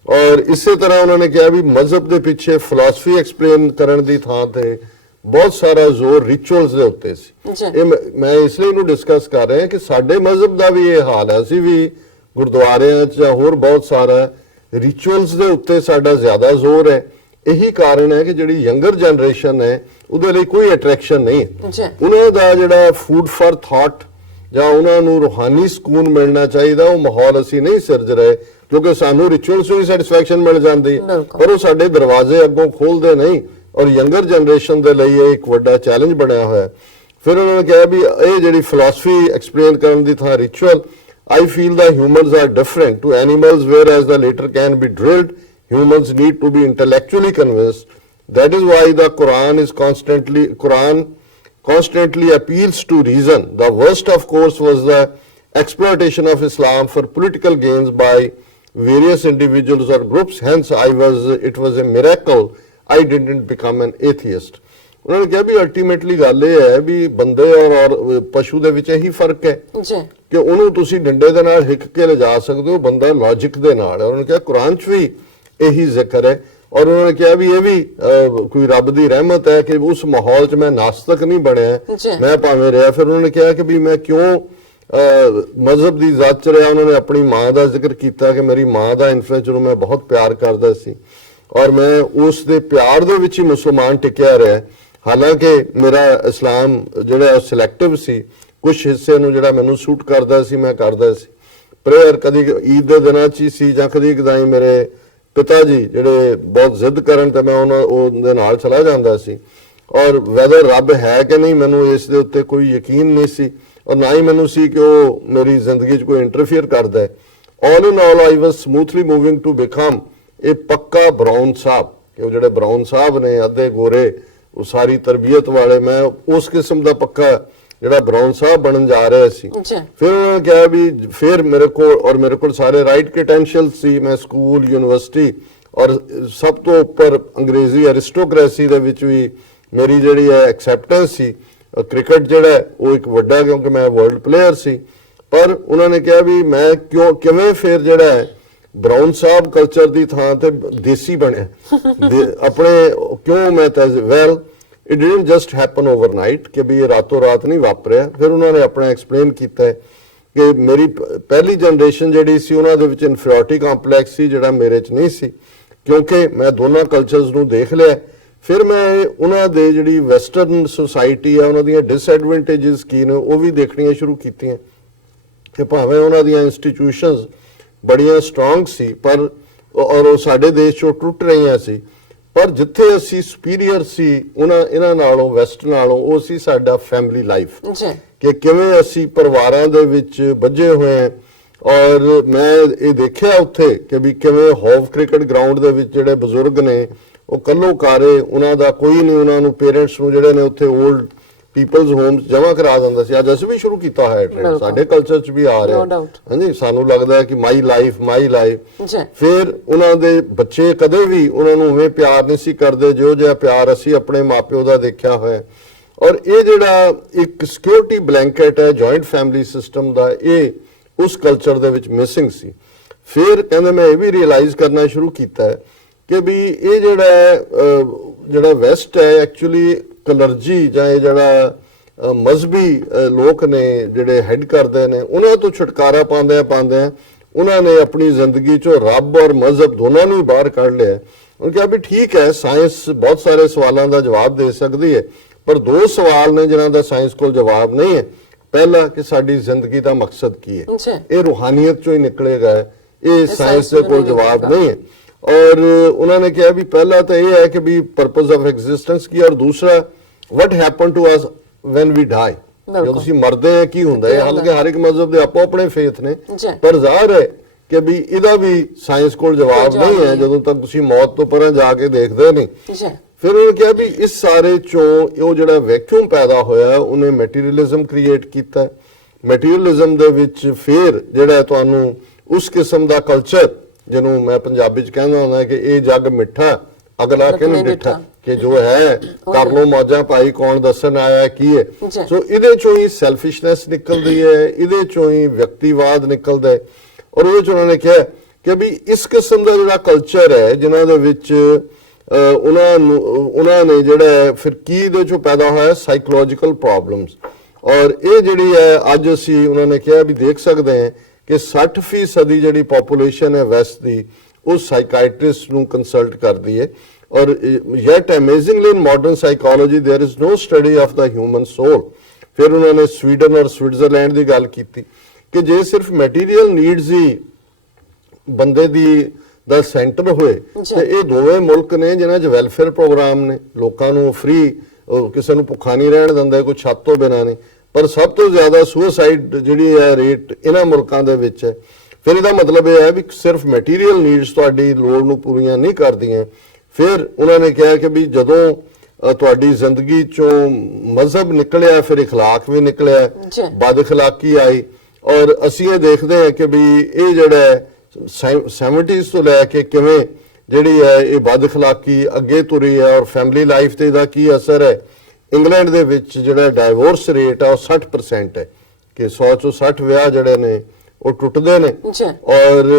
ਔਰ ਇਸੇ ਤਰ੍ਹਾਂ ਉਹਨਾਂ ਨੇ ਕਿਹਾ ਵੀ ਮਜ਼ਹਬ ਦੇ ਪਿੱਛੇ ਫਿਲਾਸਫੀ ਐਕਸਪਲੇਨ ਕਰਨ ਦੀ ਥਾਂ ਤੇ ਬਹੁਤ ਸਾਰਾ ਜ਼ੋਰ ਰਿਚੁਅਲਸ ਦੇ ਉੱਤੇ ਸੀ। ਇਹ ਮੈਂ ਇਸ ਲਈ ਇਹਨੂੰ ਡਿਸਕਸ ਕਰ ਰਿਹਾ ਕਿ ਸਾਡੇ ਮਜ਼ਹਬ ਦਾ ਵੀ ਇਹ ਹਾਲ ਹੈ, ਅਸੀਂ ਵੀ ਗੁਰਦੁਆਰਿਆਂ 'ਚ ਜਾਂ ਹੋਰ ਬਹੁਤ ਸਾਰਾ ਰਿਚੁਅਲਸ ਦੇ ਉੱਤੇ ਸਾਡਾ ਜ਼ਿਆਦਾ ਜ਼ੋਰ ਹੈ। ਇਹੀ ਕਾਰਨ ਹੈ ਕਿ ਜਿਹੜੀ ਯੰਗਰ ਜਨਰੇਸ਼ਨ ਹੈ, ਉਹਦੇ ਲਈ ਕੋਈ ਅਟਰੈਕਸ਼ਨ ਨਹੀਂ ਹੈ। ਉਹਨਾਂ ਦਾ ਜਿਹੜਾ ਫੂਡ ਫਾਰ ਥਾਟ ਜਾਂ ਉਹਨਾਂ ਨੂੰ ਰੂਹਾਨੀ ਸਕੂਨ ਮਿਲਣਾ ਚਾਹੀਦਾ, ਉਹ ਮਾਹੌਲ ਅਸੀਂ ਨਹੀਂ ਸਿਰਜ ਰਹੇ, ਕਿਉਂਕਿ ਸਾਨੂੰ ਰਿਚੁਅਲਸ ਤੋਂ ਹੀ ਸੈਟੀਸਫੈਕਸ਼ਨ ਮਿਲ ਜਾਂਦੀ, ਪਰ ਉਹ ਸਾਡੇ ਦਰਵਾਜ਼ੇ ਅੱਗੋਂ ਖੋਲਦੇ ਨਹੀਂ। ਔਰ ਯੰਗਰ ਜਨਰੇਸ਼ਨ ਦੇ ਲਈ ਇਹ ਇੱਕ ਵੱਡਾ ਚੈਲੰਜ ਬਣਿਆ ਹੋਇਆ। ਫਿਰ ਉਹਨਾਂ ਨੇ ਕਿਹਾ ਵੀ ਇਹ ਜਿਹੜੀ ਫਿਲਾਸਫੀ ਐਕਸਪਲੇਨ ਕਰਨ ਦੀ ਥਾਂ ritual, I feel that humans are different to animals, whereas the latter can be drilled. Humans need to be intellectually convinced. That is why the Quran constantly appeals to reason. The worst, of course, was the exploitation of Islam for political gains by various individuals or groups. Hence, it was a miracle I didn't become an atheist. ਉਹਨਾਂ ਨੇ ਕਿਹਾ ਵੀ ultimately ਗੱਲ ਇਹ ਹੈ ਵੀ ਬੰਦੇ ਔਰ ਪਸ਼ੂ ਦੇ ਵਿੱਚ ਇਹੀ ਫਰਕ ਹੈ ਕਿ ਉਹਨੂੰ ਤੁਸੀਂ ਡੰਡੇ ਦੇ ਨਾਲ ਹਿੱਕ ਕੇ ਲਿਜਾ ਸਕਦੇ ਹੋ, ਬੰਦਾ ਲੌਜਿਕ ਦੇ ਨਾਲ ਹੈ। ਉਹਨਾਂ ਨੇ ਕਿਹਾ ਕੁਰਾਨ 'ਚ ਵੀ ਇਹੀ ਜ਼ਿਕਰ ਹੈ। ਔਰ ਉਹਨਾਂ ਨੇ ਕਿਹਾ ਵੀ ਇਹ ਵੀ ਕੋਈ ਰੱਬ ਦੀ ਰਹਿਮਤ ਹੈ ਕਿ ਉਸ ਮਾਹੌਲ 'ਚ ਮੈਂ ਨਾਸਤਕ ਨਹੀਂ ਬਣਿਆ, ਮੈਂ ਭਾਵੇਂ ਰਿਹਾ। ਫਿਰ ਉਹਨਾਂ ਨੇ ਕਿਹਾ ਕਿ ਵੀ ਮੈਂ ਕਿਉਂ ਮਜ਼ਹਬ ਦੀ ਜ਼ਾਤ 'ਚ ਰਿਹਾ। ਉਹਨਾਂ ਨੇ ਆਪਣੀ ਮਾਂ ਦਾ ਜ਼ਿਕਰ ਕੀਤਾ ਕਿ ਮੇਰੀ ਮਾਂ ਦਾ ਇਨਫਲੂਐਂਸ, ਜਿਹਨੂੰ ਮੈਂ ਬਹੁਤ ਪਿਆਰ ਕਰਦਾ ਸੀ, ਔਰ ਮੈਂ ਉਸ ਦੇ ਪਿਆਰ ਦੇ ਵਿੱਚ ਹੀ ਮੁਸਲਮਾਨ ਟਿਕਿਆ ਰਿਹਾ। ਹਾਲਾਂਕਿ ਮੇਰਾ ਇਸਲਾਮ ਜਿਹੜਾ ਸਿਲੈਕਟਿਵ ਸੀ, ਕੁਝ ਹਿੱਸੇ ਨੂੰ ਜਿਹੜਾ ਮੈਨੂੰ ਸੂਟ ਕਰਦਾ ਸੀ ਮੈਂ ਕਰਦਾ ਸੀ। ਪ੍ਰੇਅਰ ਕਦੀ ਈਦ ਦੇ ਦਿਨਾਂ 'ਚ ਹੀ ਸੀ ਜਾਂ ਕਦੀ ਕਦਾਈ ਮੇਰੇ ਪਿਤਾ ਜੀ ਜਿਹੜੇ ਬਹੁਤ ਜ਼ਿੱਦ ਕਰਨ ਤੇ ਮੈਂ ਉਹਦੇ ਨਾਲ ਚਲਾ ਜਾਂਦਾ ਸੀ। ਔਰ ਵੈਦਰ ਰੱਬ ਹੈ ਕਿ ਨਹੀਂ, ਮੈਨੂੰ ਇਸ ਦੇ ਉੱਤੇ ਕੋਈ ਯਕੀਨ ਨਹੀਂ ਸੀ, ਔਰ ਨਾ ਹੀ ਮੈਨੂੰ ਸੀ ਕਿ ਉਹ ਮੇਰੀ ਜ਼ਿੰਦਗੀ 'ਚ ਕੋਈ ਇੰਟਰਫੀਅਰ ਕਰਦਾ ਹੈ। ਆਲ ਇਨ ਆਲ ਆਈ ਵਾਸ ਸਮੂਥਲੀ ਮੂਵਿੰਗ ਟੂ ਬਿਕਮ ਇਹ ਪੱਕਾ ਬਰਾਊਨ ਸਾਹਿਬ, ਕਿ ਉਹ ਜਿਹੜੇ ਬਰਾਊਨ ਸਾਹਿਬ ਨੇ ਅੱਧੇ ਗੋਰੇ, ਉਹ ਸਾਰੀ ਤਰਬੀਅਤ ਵਾਲੇ, ਮੈਂ ਉਸ ਕਿਸਮ ਦਾ ਪੱਕਾ ਜਿਹੜਾ ਬਰਾਊਨ ਸਾਹਿਬ ਬਣਨ ਜਾ ਰਿਹਾ ਸੀ। ਫਿਰ ਉਹਨਾਂ ਨੇ ਕਿਹਾ ਵੀ ਫਿਰ ਮੇਰੇ ਕੋਲ ਸਾਰੇ ਰਾਈਟ ਕ੍ਰੈਡੈਂਸ਼ੀਅਲ ਸੀ। ਮੈਂ ਸਕੂਲ, ਯੂਨੀਵਰਸਿਟੀ ਔਰ ਸਭ ਤੋਂ ਉੱਪਰ ਅੰਗਰੇਜ਼ੀ ਐਰਿਸਟੋਕ੍ਰੇਸੀ ਦੇ ਵਿੱਚ ਵੀ ਮੇਰੀ ਜਿਹੜੀ ਹੈ ਐਕਸੈਪਟੈਂਸ ਸੀ। ਕ੍ਰਿਕਟ ਜਿਹੜਾ ਉਹ ਇੱਕ ਵੱਡਾ, ਕਿਉਂਕਿ ਮੈਂ ਵਰਲਡ ਪਲੇਅਰ ਸੀ। ਪਰ ਉਹਨਾਂ ਨੇ ਕਿਹਾ ਵੀ ਮੈਂ ਕਿਵੇਂ ਫਿਰ ਜਿਹੜਾ ਹੈ ਬਰਾਊਨ ਸਾਹਿਬ ਕਲਚਰ ਦੀ ਥਾਂ ਤੇ ਦੇਸੀ ਬਣਿਆ ਆਪਣੇ, ਕਿਉਂ ਮੈਂ ਤਾਂ well it didn't just happen overnight ਕਿ ਵੀ ਇਹ ਰਾਤੋਂ ਰਾਤ ਨਹੀਂ ਵਾਪਰਿਆ। ਫਿਰ ਉਹਨਾਂ ਨੇ ਆਪਣਾ ਐਕਸਪਲੇਨ ਕੀਤਾ ਹੈ ਕਿ ਮੇਰੀ ਪਹਿਲੀ ਜਨਰੇਸ਼ਨ ਜਿਹੜੀ ਸੀ ਉਹਨਾਂ ਦੇ ਵਿੱਚ ਇਨਫੀਰੀਅਰਿਟੀ ਕੰਪਲੈਕਸ ਸੀ, ਜਿਹੜਾ ਮੇਰੇ 'ਚ ਨਹੀਂ ਸੀ, ਕਿਉਂਕਿ ਮੈਂ ਦੋਨਾਂ ਕਲਚਰਸ ਨੂੰ ਦੇਖ ਲਿਆ। ਫਿਰ ਮੈਂ ਉਹਨਾਂ ਦੇ ਜਿਹੜੀ ਵੈਸਟਰਨ ਸੁਸਾਇਟੀ ਆ, ਉਹਨਾਂ ਦੀਆਂ ਡਿਸਐਡਵਾਂਟੇਜਸ ਕੀ ਨੇ, ਉਹ ਵੀ ਦੇਖਣੀਆਂ ਸ਼ੁਰੂ ਕੀਤੀਆਂ ਕਿ ਭਾਵੇਂ ਉਹਨਾਂ ਦੀਆਂ ਇੰਸਟੀਟਿਊਸ਼ਨਸ ਬੜੀਆਂ ਸਟਰੋਂਗ ਸੀ, ਪਰ ਔਰ ਉਹ ਸਾਡੇ ਦੇਸ਼ 'ਚੋਂ ਟੁੱਟ ਰਹੀਆਂ ਸੀ, ਪਰ ਜਿੱਥੇ ਅਸੀਂ ਸੁਪੀਰੀਅਰ ਸੀ ਇਹਨਾਂ ਨਾਲੋਂ, ਵੈਸਟ ਨਾਲੋਂ, ਉਹ ਸੀ ਸਾਡਾ ਫੈਮਿਲੀ ਲਾਈਫ, ਕਿ ਕਿਵੇਂ ਅਸੀਂ ਪਰਿਵਾਰਾਂ ਦੇ ਵਿੱਚ ਬੱਝੇ ਹੋਏ ਹਾਂ। ਔਰ ਮੈਂ ਇਹ ਦੇਖਿਆ ਉੱਥੇ ਕਿ ਵੀ ਕਿਵੇਂ ਹੋਵ ਕ੍ਰਿਕਟ ਗਰਾਊਂਡ ਦੇ ਵਿੱਚ ਜਿਹੜੇ ਬਜ਼ੁਰਗ ਨੇ ਉਹ ਕੱਲੋ ਕਾਰੇ, ਉਹਨਾਂ ਦਾ ਕੋਈ ਨਹੀਂ, ਉਹਨਾਂ ਨੂੰ ਪੇਰੈਂਟਸ ਨੂੰ ਜਿਹੜੇ ਨੇ ਉੱਥੇ ਓਲਡ ਪੀਪਲਸ ਹੋਮਸ ਜਮ੍ਹਾਂ ਕਰਾ ਦਿੰਦਾ ਸੀ। ਅੱਜ ਅਸੀਂ ਵੀ ਸ਼ੁਰੂ ਕੀਤਾ ਹੈ ਟ੍ਰੈਂਡ, ਸਾਡੇ ਕਲਚਰ 'ਚ ਵੀ ਆ ਰਿਹਾ। ਹਾਂਜੀ, ਸਾਨੂੰ ਲੱਗਦਾ ਹੈ ਕਿ ਮਾਈ ਲਾਈਫ। ਫਿਰ ਉਹਨਾਂ ਦੇ ਬੱਚੇ ਕਦੇ ਵੀ ਉਹਨਾਂ ਨੂੰ ਉਵੇਂ ਪਿਆਰ ਨਹੀਂ ਸੀ ਕਰਦੇ ਜਿਹੋ ਜਿਹਾ ਪਿਆਰ ਅਸੀਂ ਆਪਣੇ ਮਾਪਿਓ ਦਾ ਦੇਖਿਆ ਹੋਇਆ। ਔਰ ਇਹ ਜਿਹੜਾ ਇੱਕ ਸਿਕਿਉਰਿਟੀ ਬਲੈਂਕਟ ਹੈ ਜੁਆਇੰਟ ਫੈਮਿਲੀ ਸਿਸਟਮ ਦਾ, ਇਹ ਉਸ ਕਲਚਰ ਦੇ ਵਿੱਚ ਮਿਸਿੰਗ ਸੀ। ਫਿਰ ਕਹਿੰਦੇ ਮੈਂ ਇਹ ਵੀ ਰਿਅਲਾਈਜ਼ ਕਰਨਾ ਸ਼ੁਰੂ ਕੀਤਾ ਹੈ ਕਿ ਵੀ ਇਹ ਜਿਹੜਾ ਵੈਸਟ ਹੈ ਐਕਚੁਅਲੀ ਕਲਰਜੀ ਜਾਂ ਇਹ ਜਿਹੜਾ ਮਜ਼ਹਬੀ ਲੋਕ ਨੇ ਜਿਹੜੇ ਹੈਡ ਕਰਦੇ ਨੇ, ਉਹਨਾਂ ਤੋਂ ਛੁਟਕਾਰਾ ਪਾਉਂਦੇ ਆ ਉਹਨਾਂ ਨੇ ਆਪਣੀ ਜ਼ਿੰਦਗੀ ਚੋਂ ਰੱਬ ਔਰ ਮਜ਼ਹਬ ਦੋਨਾਂ ਨੂੰ ਹੀ ਬਾਹਰ ਕੱਢ ਲਿਆ। ਉਹਨਾਂ ਕਿਹਾ ਵੀ ਠੀਕ ਹੈ, ਸਾਇੰਸ ਬਹੁਤ ਸਾਰੇ ਸਵਾਲਾਂ ਦਾ ਜਵਾਬ ਦੇ ਸਕਦੀ ਹੈ, ਪਰ ਦੋ ਸਵਾਲ ਨੇ ਜਿਨ੍ਹਾਂ ਦਾ ਸਾਇੰਸ ਕੋਲ ਜਵਾਬ ਨਹੀਂ ਹੈ। ਪਹਿਲਾ ਕਿ ਸਾਡੀ ਜ਼ਿੰਦਗੀ ਦਾ ਮਕਸਦ ਕੀ ਹੈ, ਇਹ ਰੂਹਾਨੀਅਤ ਚੋਂ ਹੀ ਨਿਕਲੇਗਾ, ਇਹ ਸਾਇੰਸ ਦੇ ਕੋਲ ਜਵਾਬ ਨਹੀਂ ਹੈ। ਔਰ ਉਹਨਾਂ ਨੇ ਕਿਹਾ ਵੀ ਪਹਿਲਾ ਤਾਂ ਇਹ ਹੈ ਕਿ ਵੀ ਪਰਪਸ ਆਫ ਐਗਜ਼ਿਸਟੈਂਸ ਕੀ, ਔਰ ਦੂਸਰਾ what happen to us when we die, ਜਦੋਂ ਅਸੀਂ ਮਰਦੇ ਹਾਂ ਕੀ ਹੁੰਦਾ ਹੈ। ਹਾਲਾਂਕਿ ਹਰ ਇੱਕ ਮਜ਼ਹਬ ਦੇ ਆਪੋ ਆਪਣੇ ਫੇਥ ਨੇ, ਪਰ ਜ਼ਾਹਰ ਹੈ ਕਿ ਵੀ ਇਹਦਾ ਵੀ ਸਾਇੰਸ ਕੋਲ ਜਵਾਬ ਨਹੀਂ ਹੈ ਜਦੋਂ ਤੱਕ ਤੁਸੀਂ ਮੌਤ ਤੋਂ ਪਰਾਂ ਜਾ ਕੇ ਦੇਖਦੇ ਨਹੀਂ। ਫਿਰ ਉਹਨੇ ਕਿਹਾ ਵੀ ਇਸ ਸਾਰੇ ਚੋਂ ਉਹ ਜਿਹੜਾ ਵੈਕਿਊਮ ਪੈਦਾ ਹੋਇਆ ਉਹਨੇ ਮੈਟੀਰੀਅਲਿਜ਼ਮ ਕ੍ਰੀਏਟ ਕੀਤਾ। ਮੈਟੀਰੀਅਲਿਜ਼ਮ ਦੇ ਵਿੱਚ ਫਿਰ ਜਿਹੜਾ ਤੁਹਾਨੂੰ ਉਸ ਕਿਸਮ ਦਾ ਕਲਚਰ, ਜਿਹਨੂੰ ਮੈਂ ਪੰਜਾਬੀ ਚ ਕਹਿੰਦਾ ਹੁੰਦਾ ਕਿ ਇਹ ਜੱਗ ਮਿੱਠਾ ਅਗਲਾ ਕਿਹਨੂੰ ਡਿੱਠਾ, ਕਿ ਜੋ ਹੈ ਕਰ ਲੋ ਮੌਜਾਂ ਭਾਈ ਕੌਣ ਦੱਸਣ ਆਇਆ ਕੀ ਹੈ। ਸੋ ਇਹਦੇ ਚੋਂ ਹੀ ਸੈਲਫਿਸ਼ਨੈਸ ਨਿਕਲਦੀ ਹੈ, ਇਹਦੇ ਚੋਂ ਹੀ ਵਿਅਕਤੀਵਾਦ ਨਿਕਲਦਾ ਹੈ। ਔਰ ਉਹਦੇ ਚ ਉਹਨਾਂ ਨੇ ਕਿਹਾ ਕਿ ਵੀ ਇਸ ਕਿਸਮ ਦਾ ਜਿਹੜਾ ਕਲਚਰ ਹੈ ਜਿਨ੍ਹਾਂ ਦੇ ਵਿੱਚ ਉਹਨਾਂ ਨੇ ਜਿਹੜਾ ਫਿਰ ਕੀ ਇਹਦੇ ਚੋਂ ਪੈਦਾ ਹੋਇਆ ਸਾਈਕੋਲੋਜੀਕਲ ਪ੍ਰੋਬਲਮਸ। ਔਰ ਇਹ ਜਿਹੜੀ ਹੈ ਅੱਜ ਅਸੀਂ ਉਹਨਾਂ ਨੇ ਕਿਹਾ ਵੀ ਦੇਖ ਸਕਦੇ ਹਾਂ ਕਿ 60% ਜਿਹੜੀ ਪੋਪੂਲੇਸ਼ਨ ਹੈ ਵੈਸਟ ਦੀ ਉਹ ਸਾਈਕਾਇਟ੍ਰਿਸਟ ਨੂੰ ਕੰਸਲਟ ਕਰਦੀ ਹੈ। ਔਰ ਯet amazingly in modern psychology there is no study of the human soul। ਫਿਰ ਉਹਨਾਂ ਨੇ ਸਵੀਡਨ ਔਰ ਸਵਿਟਜ਼ਰਲੈਂਡ ਦੀ ਗੱਲ ਕੀਤੀ ਕਿ ਜੇ ਸਿਰਫ ਮਟੀਰੀਅਲ ਨੀਡਸ ਹੀ ਬੰਦੇ ਦਾ ਸੈਂਟਰ ਹੋਏ ਤੇ ਇਹ ਦੋਵੇਂ ਮੁਲਕ ਨੇ ਜਿਨ੍ਹਾਂ 'ਚ ਵੈਲਫੇਅਰ ਪ੍ਰੋਗਰਾਮ ਨੇ, ਲੋਕਾਂ ਨੂੰ ਫ੍ਰੀ, ਕਿਸੇ ਨੂੰ ਭੁੱਖਾ ਨਹੀਂ ਰਹਿਣ ਦਿੰਦਾ, ਕੋਈ ਛੱਤ ਤੋਂ ਬਿਨਾਂ ਨਹੀਂ, ਪਰ ਸਭ ਤੋਂ ਜ਼ਿਆਦਾ ਸੁਸਾਈਡ ਜਿਹੜੀ ਹੈ ਰੇਟ ਇਹਨਾਂ ਮੁਲਕਾਂ ਦੇ ਵਿੱਚ ਹੈ। ਫਿਰ ਇਹਦਾ ਮਤਲਬ ਇਹ ਹੈ ਵੀ ਸਿਰਫ ਮਟੀਰੀਅਲ ਨੀਡਸ ਤੁਹਾਡੀ ਲੋੜ ਨੂੰ ਪੂਰੀਆਂ ਨਹੀਂ ਕਰਦੀਆਂ। ਫਿਰ ਉਹਨਾਂ ਨੇ ਕਿਹਾ ਕਿ ਵੀ ਜਦੋਂ ਤੁਹਾਡੀ ਜ਼ਿੰਦਗੀ ਚੋਂ ਮਜ਼ਹਬ ਨਿਕਲਿਆ ਫਿਰ ਇਖਲਾਕ ਵੀ ਨਿਕਲਿਆ, ਬਦ ਇਖਲਾਕੀ ਆਈ। ਔਰ ਅਸੀਂ ਇਹ ਦੇਖਦੇ ਹਾਂ ਕਿ ਵੀ ਇਹ ਜਿਹੜਾ 70s ਤੋਂ ਲੈ ਕੇ ਕਿਵੇਂ ਜਿਹੜੀ ਹੈ ਇਹ ਬਦ ਇਖਲਾਕੀ ਅੱਗੇ ਤੁਰੀ ਹੈ ਔਰ ਫੈਮਿਲੀ ਲਾਈਫ ਤੇ ਇਹਦਾ ਕੀ ਅਸਰ ਹੈ। ਇੰਗਲੈਂਡ ਦੇ ਵਿੱਚ ਜਿਹੜਾ ਡਾਈਵੋਰਸ ਰੇਟ ਹੈ ਉਹ 60% ਹੈ, ਕਿ 100 ਚੋਂ 60 ਵਿਆਹ ਜਿਹੜੇ ਨੇ ਉਹ ਟੁੱਟਦੇ ਨੇ। ਔਰ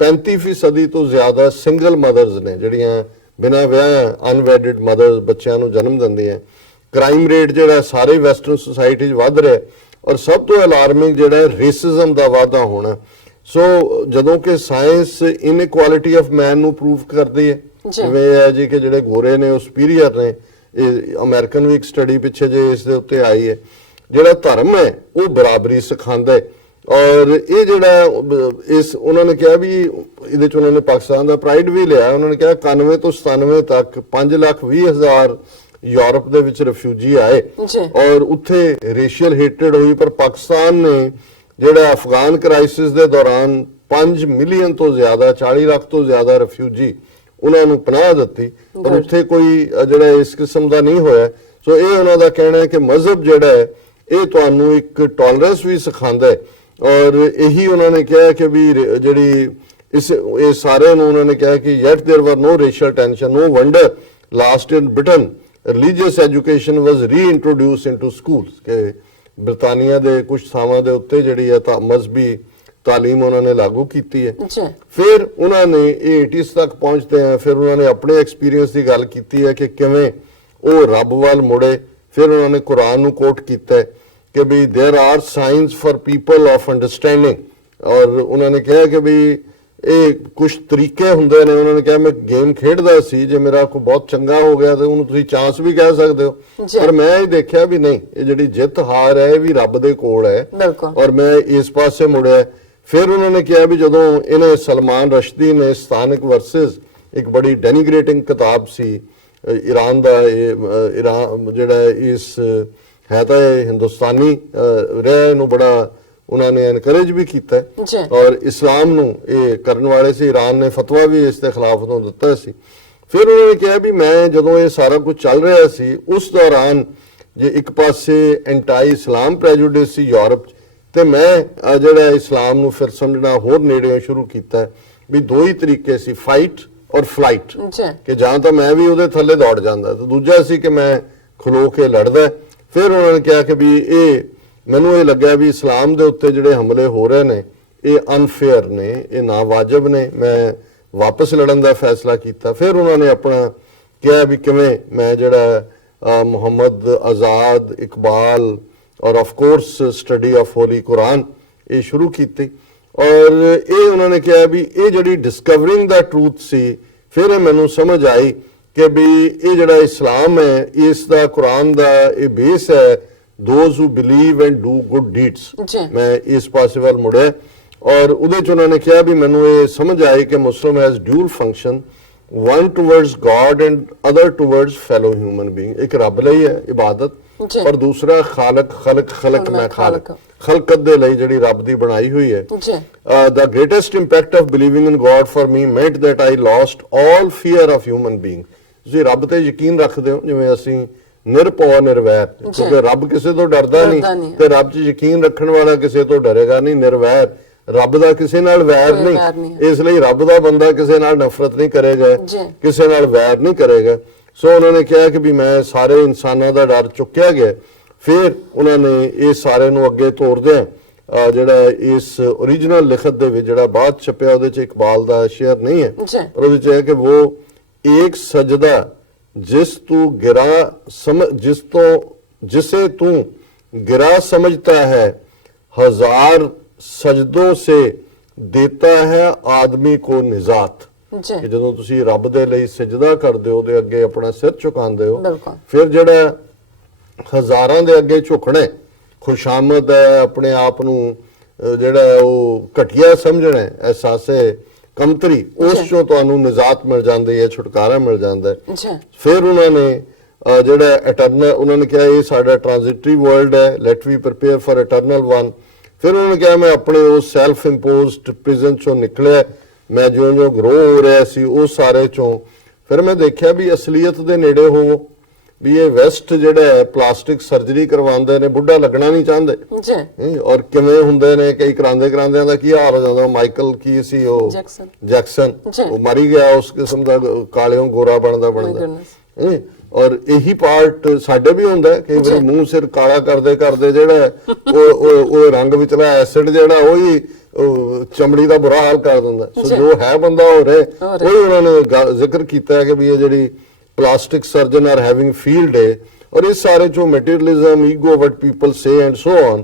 35% ਤੋਂ ਜ਼ਿਆਦਾ ਸਿੰਗਲ ਮਦਰਸ ਨੇ ਜਿਹੜੀਆਂ ਬਿਨਾਂ ਵਿਆਹ ਅਨਵੈਡਿਡ ਮਦਰਸ ਬੱਚਿਆਂ ਨੂੰ ਜਨਮ ਦਿੰਦੀਆਂ। ਕ੍ਰਾਈਮ ਰੇਟ ਜਿਹੜਾ ਸਾਰੇ ਵੈਸਟਰਨ ਸੁਸਾਇਟੀ 'ਚ ਵੱਧ ਰਿਹਾ। ਔਰ ਸਭ ਤੋਂ ਅਲਾਰਮਿੰਗ ਜਿਹੜਾ ਰੇਸਿਜ਼ਮ ਦਾ ਵਾਧਾ ਹੋਣਾ। ਸੋ ਜਦੋਂ ਕਿ ਸਾਇੰਸ ਇਨਇਕੁਆਲਿਟੀ ਆਫ ਮੈਨ ਨੂੰ ਪ੍ਰੂਵ ਕਰਦੀ ਹੈ, ਜਿਵੇਂ ਹੈ ਜੀ ਕਿ ਜਿਹੜੇ ਗੋਰੇ ਨੇ ਉਹ ਸੁਪੀਰੀਅਰ ਨੇ, ਇਹ ਅਮਰੀਕਨ ਵੀ ਇੱਕ ਸਟੱਡੀ ਪਿੱਛੇ ਜੇ ਇਸ ਦੇ ਉੱਤੇ ਆਈ ਹੈ। ਜਿਹੜਾ ਧਰਮ ਹੈ ਉਹ ਬਰਾਬਰੀ ਸਿਖਾਉਂਦਾ ਹੈ। ਔਰ ਇਹ ਜਿਹੜਾ ਇਸ ਉਹਨਾਂ ਨੇ ਕਿਹਾ ਵੀ ਇਹਦੇ ਚ ਉਹਨਾਂ ਨੇ ਪਾਕਿਸਤਾਨ ਦਾ ਪ੍ਰਾਈਡ ਵੀ ਲਿਆ। ਉਹਨਾਂ ਨੇ ਕਿਹਾ 91 ਤੋਂ 97 ਤੱਕ 5,20,000 ਯੂਰਪ ਦੇ ਵਿੱਚ ਰਿਫਿਊਜੀ ਆਏ ਔਰ ਉੱਥੇ ਰੇਸ਼ੀਅਲ ਹੇਟਰਡ ਹੋਈ, ਪਰ ਪਾਕਿਸਤਾਨ ਨੇ ਜਿਹੜਾ ਅਫਗਾਨ ਕ੍ਰਾਈਸਿਸ ਦੇ ਦੌਰਾਨ 5 ਮਿਲੀਅਨ ਤੋਂ ਜ਼ਿਆਦਾ 40 ਲੱਖ ਤੋਂ ਜ਼ਿਆਦਾ ਰਿਫਿਊਜੀ ਉਹਨਾਂ ਨੂੰ ਪਨਾਹ ਦਿੱਤੀ, ਪਰ ਉੱਥੇ ਕੋਈ ਜਿਹੜਾ ਇਸ ਕਿਸਮ ਦਾ ਨਹੀਂ ਹੋਇਆ। ਸੋ ਇਹ ਉਹਨਾਂ ਦਾ ਕਹਿਣਾ ਹੈ ਕਿ ਮਜ਼ਹਬ ਜਿਹੜਾ ਹੈ ਇਹ ਤੁਹਾਨੂੰ ਇੱਕ ਟੋਲਰੈਂਸ ਵੀ ਸਿਖਾਉਂਦਾ ਹੈ। ਔਰ ਇਹੀ ਉਹਨਾਂ ਨੇ ਕਿਹਾ ਕਿ ਵੀ ਜਿਹੜੀ ਇਹ ਸਾਰੇ ਨੂੰ ਉਹਨਾਂ ਨੇ ਕਿਹਾ ਕਿ yet there were no racial tension, no wonder last in Britain religious education was reintroduced into schools। ਕਿ ਬ੍ਰਿਟਾਨੀਆ ਦੇ ਕੁਝ ਥਾਵਾਂ ਦੇ ਉੱਤੇ ਜਿਹੜੀ ਹੈ ਤਾਂ ਮਜ਼ਹਬੀ ਤਾਲੀਮ ਉਹਨਾਂ ਨੇ ਲਾਗੂ ਕੀਤੀ ਹੈ। ਫਿਰ ਉਹਨਾਂ ਨੇ ਇਹ 80s ਤੱਕ ਪਹੁੰਚਦੇ ਆ। ਫਿਰ ਉਹਨਾਂ ਨੇ ਆਪਣੇ ਐਕਸਪੀਰੀਅੰਸ ਦੀ ਗੱਲ ਕੀਤੀ ਹੈ ਕਿ ਕਿਵੇਂ ਉਹ ਰੱਬ ਵੱਲ ਮੁੜੇ। ਫਿਰ ਉਹਨਾਂ ਨੇ ਕੁਰਾਨ ਨੂੰ ਕੋਟ ਕੀਤਾ ਕਿ ਵੀ there are science for people of understanding. ਔਰ ਉਹਨਾਂ ਨੇ ਕਿਹਾ ਕਿ ਵੀ ਇਹ ਕੁਝ ਤਰੀਕੇ ਹੁੰਦੇ ਨੇ। ਉਹਨਾਂ ਨੇ ਕਿਹਾ ਮੈਂ ਗੇਮ ਖੇਡਦਾ ਸੀ, ਜੇ ਮੇਰਾ ਕੋਈ ਬਹੁਤ ਚੰਗਾ ਹੋ ਗਿਆ ਤੇ ਉਹਨੂੰ ਤੁਸੀਂ ਚਾਂਸ ਵੀ ਕਹਿ ਸਕਦੇ ਹੋ, ਪਰ ਮੈਂ ਇਹ ਦੇਖਿਆ ਵੀ ਨਹੀਂ, ਇਹ ਜਿਹੜੀ ਜਿੱਤ ਹਾਰ ਹੈ ਇਹ ਵੀ ਰੱਬ ਦੇ ਕੋਲ ਹੈ ਔਰ ਮੈਂ ਇਸ ਪਾਸੇ ਮੁੜਿਆ। ਫਿਰ ਉਹਨਾਂ ਨੇ ਕਿਹਾ ਵੀ ਜਦੋਂ ਇਹਨੇ ਸਲਮਾਨ ਰਸ਼ਦੀ ਨੇ ਸਥਾਨਕ ਵਰਸਸ ਇੱਕ ਬੜੀ ਡੈਨੀਗ੍ਰੇਟਿੰਗ ਕਿਤਾਬ ਸੀ ਈਰਾਨ ਦਾ, ਈਰਾਨ ਜਿਹੜਾ ਇਸ ਹੈ ਤਾਂ ਇਹ ਹਿੰਦੁਸਤਾਨੀ ਰਿਹਾ, ਇਹਨੂੰ ਬੜਾ ਉਹਨਾਂ ਨੇ ਐਨਕਰੇਜ ਵੀ ਕੀਤਾ ਔਰ ਇਸਲਾਮ ਨੂੰ ਇਹ ਕਰਨ ਵਾਲੇ ਸੀ। ਈਰਾਨ ਨੇ ਫਤਵਾ ਵੀ ਇਸ ਦੇ ਖਿਲਾਫ ਤੋਂ ਦਿੱਤਾ ਸੀ। ਫਿਰ ਉਹਨਾਂ ਨੇ ਕਿਹਾ ਵੀ ਮੈਂ ਜਦੋਂ ਇਹ ਸਾਰਾ ਕੁਝ ਚੱਲ ਰਿਹਾ ਸੀ ਉਸ ਦੌਰਾਨ ਜੇ ਇੱਕ ਪਾਸੇ ਐਂਟਾਈ ਇਸਲਾਮ ਪ੍ਰੈਜੁਡਿਸ ਸੀ ਯੂਰਪ ਤੇ ਮੈਂ ਜਿਹੜਾ ਇਸਲਾਮ ਨੂੰ ਫਿਰ ਸਮਝਣਾ ਹੋਰ ਨੇੜਿਓਂ ਸ਼ੁਰੂ ਕੀਤਾ ਵੀ ਦੋ ਹੀ ਤਰੀਕੇ ਸੀ, ਫਾਈਟ ਔਰ ਫਲਾਈਟ, ਕਿ ਜਾਂ ਤਾਂ ਮੈਂ ਵੀ ਉਹਦੇ ਥੱਲੇ ਦੌੜ ਜਾਂਦਾ ਤੇ ਦੂਜਾ ਸੀ ਕਿ ਮੈਂ ਖਲੋ ਕੇ ਲੜਦਾ। ਫਿਰ ਉਹਨਾਂ ਨੇ ਕਿਹਾ ਕਿ ਵੀ ਇਹ ਮੈਨੂੰ ਇਹ ਲੱਗਿਆ ਵੀ ਇਸਲਾਮ ਦੇ ਉੱਤੇ ਜਿਹੜੇ ਹਮਲੇ ਹੋ ਰਹੇ ਨੇ ਇਹ ਅਨਫੇਅਰ ਨੇ, ਇਹ ਨਾਵਾਜਬ ਨੇ, ਮੈਂ ਵਾਪਸ ਲੜਨ ਦਾ ਫੈਸਲਾ ਕੀਤਾ। ਫਿਰ ਉਹਨਾਂ ਨੇ ਆਪਣਾ ਕਿਹਾ ਵੀ ਕਿਵੇਂ ਮੈਂ ਜਿਹੜਾ ਮੁਹੰਮਦ ਆਜ਼ਾਦ, ਇਕਬਾਲ ਔਰ ਆਫ ਕੋਰਸ ਸਟੱਡੀ ਆਫ ਹੋਲੀ ਕੁਰਾਨ ਇਹ ਸ਼ੁਰੂ ਕੀਤੀ। ਔਰ ਇਹ ਉਹਨਾਂ ਨੇ ਕਿਹਾ ਵੀ ਇਹ ਜਿਹੜੀ ਡਿਸਕਵਰਿੰਗ ਦਾ ਟਰੂਥ ਸੀ, ਫਿਰ ਇਹ ਮੈਨੂੰ ਸਮਝ ਆਈ ਕਿ ਵੀ ਇਹ ਜਿਹੜਾ ਇਸਲਾਮ ਹੈ ਇਸ ਦਾ ਕੁਰਾਨ ਦਾ ਇਹ ਬੇਸ ਹੈ, those who believe and do good deeds. ਮੈਂ ਇਸ ਪਾਸੇ ਵੱਲ ਮੁੜਿਆ ਔਰ ਉਹਦੇ ਚ ਉਹਨਾਂ ਨੇ ਕਿਹਾ ਵੀ ਮੈਨੂੰ ਇਹ ਸਮਝ ਆਈ ਕਿ Muslim has dual function, one towards God and other towards fellow human being। एक रब ਲਈ ਹੈ ਇਬਾਦਤ, ਪਰ ਦੂਸਰਾ ਖਾਲਕ ਖਲਕ ਮੈਂ ਖਾਲਕ, ਖਲਕਤ ਦੇ ਲਈ ਜਿਹੜੀ ਰੱਬ ਦੀ ਬਣਾਈ ਹੋਈ ਹੈ। The greatest impact of believing in God for me meant that I lost all fear of human being। ਤੁਸੀਂ ਰੱਬ ਤੇ ਯਕੀਨ ਰੱਖਦੇ ਹੋ ਜਿਵੇਂ ਅਸੀਂ ਨਿਰਭਉ ਨਿਰਵੈਰ, ਕਿਉਂਕਿ ਰੱਬ ਕਿਸੇ ਤੋਂ ਡਰਦਾ ਨਹੀਂ ਤੇ ਰੱਬ 'ਚ ਯਕੀਨ ਰੱਖਣ ਵਾਲਾ ਕਿਸੇ ਤੋਂ ਡਰੇਗਾ ਨਹੀਂ। ਨਿਰਵੈਰ, ਰੱਬ ਦਾ ਕਿਸੇ ਨਾਲ ਵੈਰ ਨਹੀਂ, ਇਸ ਲਈ ਰੱਬ ਦਾ ਬੰਦਾ ਕਿਸੇ ਨਾਲ ਨਫ਼ਰਤ ਨਹੀਂ ਕਰੇਗਾ, ਕਿਸੇ ਨਾਲ ਵੈਰ ਨਹੀਂ ਕਰੇਗਾ। ਸੋ ਉਹਨਾਂ ਨੇ ਕਿਹਾ ਕਿ ਵੀ ਮੈਂ ਸਾਰੇ ਇਨਸਾਨਾਂ ਦਾ ਡਰ ਚੁੱਕਿਆ ਗਿਆ। ਫਿਰ ਉਹਨਾਂ ਨੇ ਇਹ ਸਾਰੇ ਨੂੰ ਅੱਗੇ ਤੋਰਦਿਆਂ ਜਿਹੜਾ ਇਸ ਓਰੀਜਨਲ ਲਿਖਤ ਦੇ ਵਿੱਚ ਜਿਹੜਾ ਬਾਅਦ ਛਪਿਆ ਉਹਦੇ 'ਚ ਇਕਬਾਲ ਦਾ ਸ਼ੇਅਰ ਨਹੀਂ ਹੈ, ਪਰ ਉਹਦੇ 'ਚ ਹੈ ਕਿ ਉਹ ਇੱਕ ਸਜਦਾ जिसे तू गिरा समझता है, हजार सजदों से देता है आदमी को निजात। ਕਿ ਜਦੋਂ ਤੁਸੀਂ ਰੱਬ ਦੇ ਲਈ ਸਜਦਾ ਕਰਦੇ ਹੋ ਉਹਦੇ ਅੱਗੇ ਆਪਣਾ ਸਿਰ ਝੁਕਾਉਂਦੇ ਹੋ, ਫਿਰ ਜਿਹੜਾ ਹਜ਼ਾਰਾਂ ਦੇ ਅੱਗੇ ਝੁਕਣਾ ਖੁਸ਼ਾਮਦ ਹੈ, ਆਪਣੇ ਆਪ ਨੂੰ ਜਿਹੜਾ ਉਹ ਘਟੀਆ ਸਮਝਣਾ ਅਹਿਸਾਸੇ ਕਮਤਰੀ, ਉਸ ਚੋਂ ਤੁਹਾਨੂੰ ਨਿਜਾਤ ਮਿਲ ਜਾਂਦੀ ਹੈ, ਛੁਟਕਾਰਾ ਮਿਲ ਜਾਂਦਾ ਹੈ। ਫਿਰ ਉਹਨਾਂ ਨੇ ਜਿਹੜਾ ਇਟਰਨਲ, ਉਹਨਾਂ ਨੇ ਕਿਹਾ ਇਹ ਸਾਡਾ ਟ੍ਰਾਂਜ਼ਿਟਰੀ ਵਰਲਡ ਹੈ, let we prepare for eternal one. ਫਿਰ ਉਹਨਾਂ ਨੇ ਕਿਹਾ ਮੈਂ ਆਪਣੇ ਉਸ ਸੈਲਫ ਇੰਪੋਜ਼ਡ ਪ੍ਰਿਜ਼ਨ ਚੋਂ ਨਿਕਲਿਆ, ਮੈਂ ਜਿਉਂ-ਜਿਉਂ ਗਰੋ ਹੋ ਰਿਹਾ ਸੀ ਉਸ ਸਾਰੇ ਚੋਂ। ਫਿਰ ਮੈਂ ਦੇਖਿਆ ਵੀ ਅਸਲੀਅਤ ਦੇ ਨੇੜੇ ਹੋ, ਵੀ ਇਹ ਵੈਸਟ ਜਿਹੜਾ ਹੈ ਪਲਾਸਟਿਕ ਸਰਜਰੀ ਕਰਵਾਉਂਦੇ ਨੇ, ਬੁੱਢਾ ਲੱਗਣਾ ਨਹੀਂ ਚਾਹੁੰਦੇ ਔਰ ਕਿਵੇਂ ਹੁੰਦੇ ਨੇ, ਕਈ ਕਰਾਉਂਦਿਆਂ ਦਾ ਕੀ ਹਾਲ ਹੋ ਜਾਂਦਾ। ਮਾਈਕਲ ਕੀ ਸੀ ਉਹ ਜੈਕਸਨ, ਉਹ ਮਰੀ ਗਿਆ, ਉਸ ਕਿਸਮ ਦਾ ਕਾਲਿਓਂ ਗੋਰਾ ਬਣਦਾ। ਔਰ ਇਹੀ ਪਾਰਟ ਸਾਡੇ ਵੀ ਹੁੰਦਾ ਕਈ ਵਾਰੀ, ਮੂੰਹ ਸਿਰ ਕਾਲਾ ਕਰਦੇ ਜਿਹੜਾ ਉਹ ਰੰਗ ਵਿਚਲਾ ਐਸਿਡ ਜਿਹੜਾ ਉਹੀ ਚਮੜੀ ਦਾ ਬੁਰਾ ਹਾਲ ਕਰ ਦਿੰਦਾ। ਸੋ ਜੋ ਹੈ ਬੰਦਾ ਹੋ ਰਿਹਾ, ਉਹ ਉਹਨਾਂ ਨੇ ਜ਼ਿਕਰ ਕੀਤਾ ਕਿ ਵੀ ਇਹ ਜਿਹੜੀ plastic surgeon are having field day, और इस सारे जो materialism, ego, what people say and so on,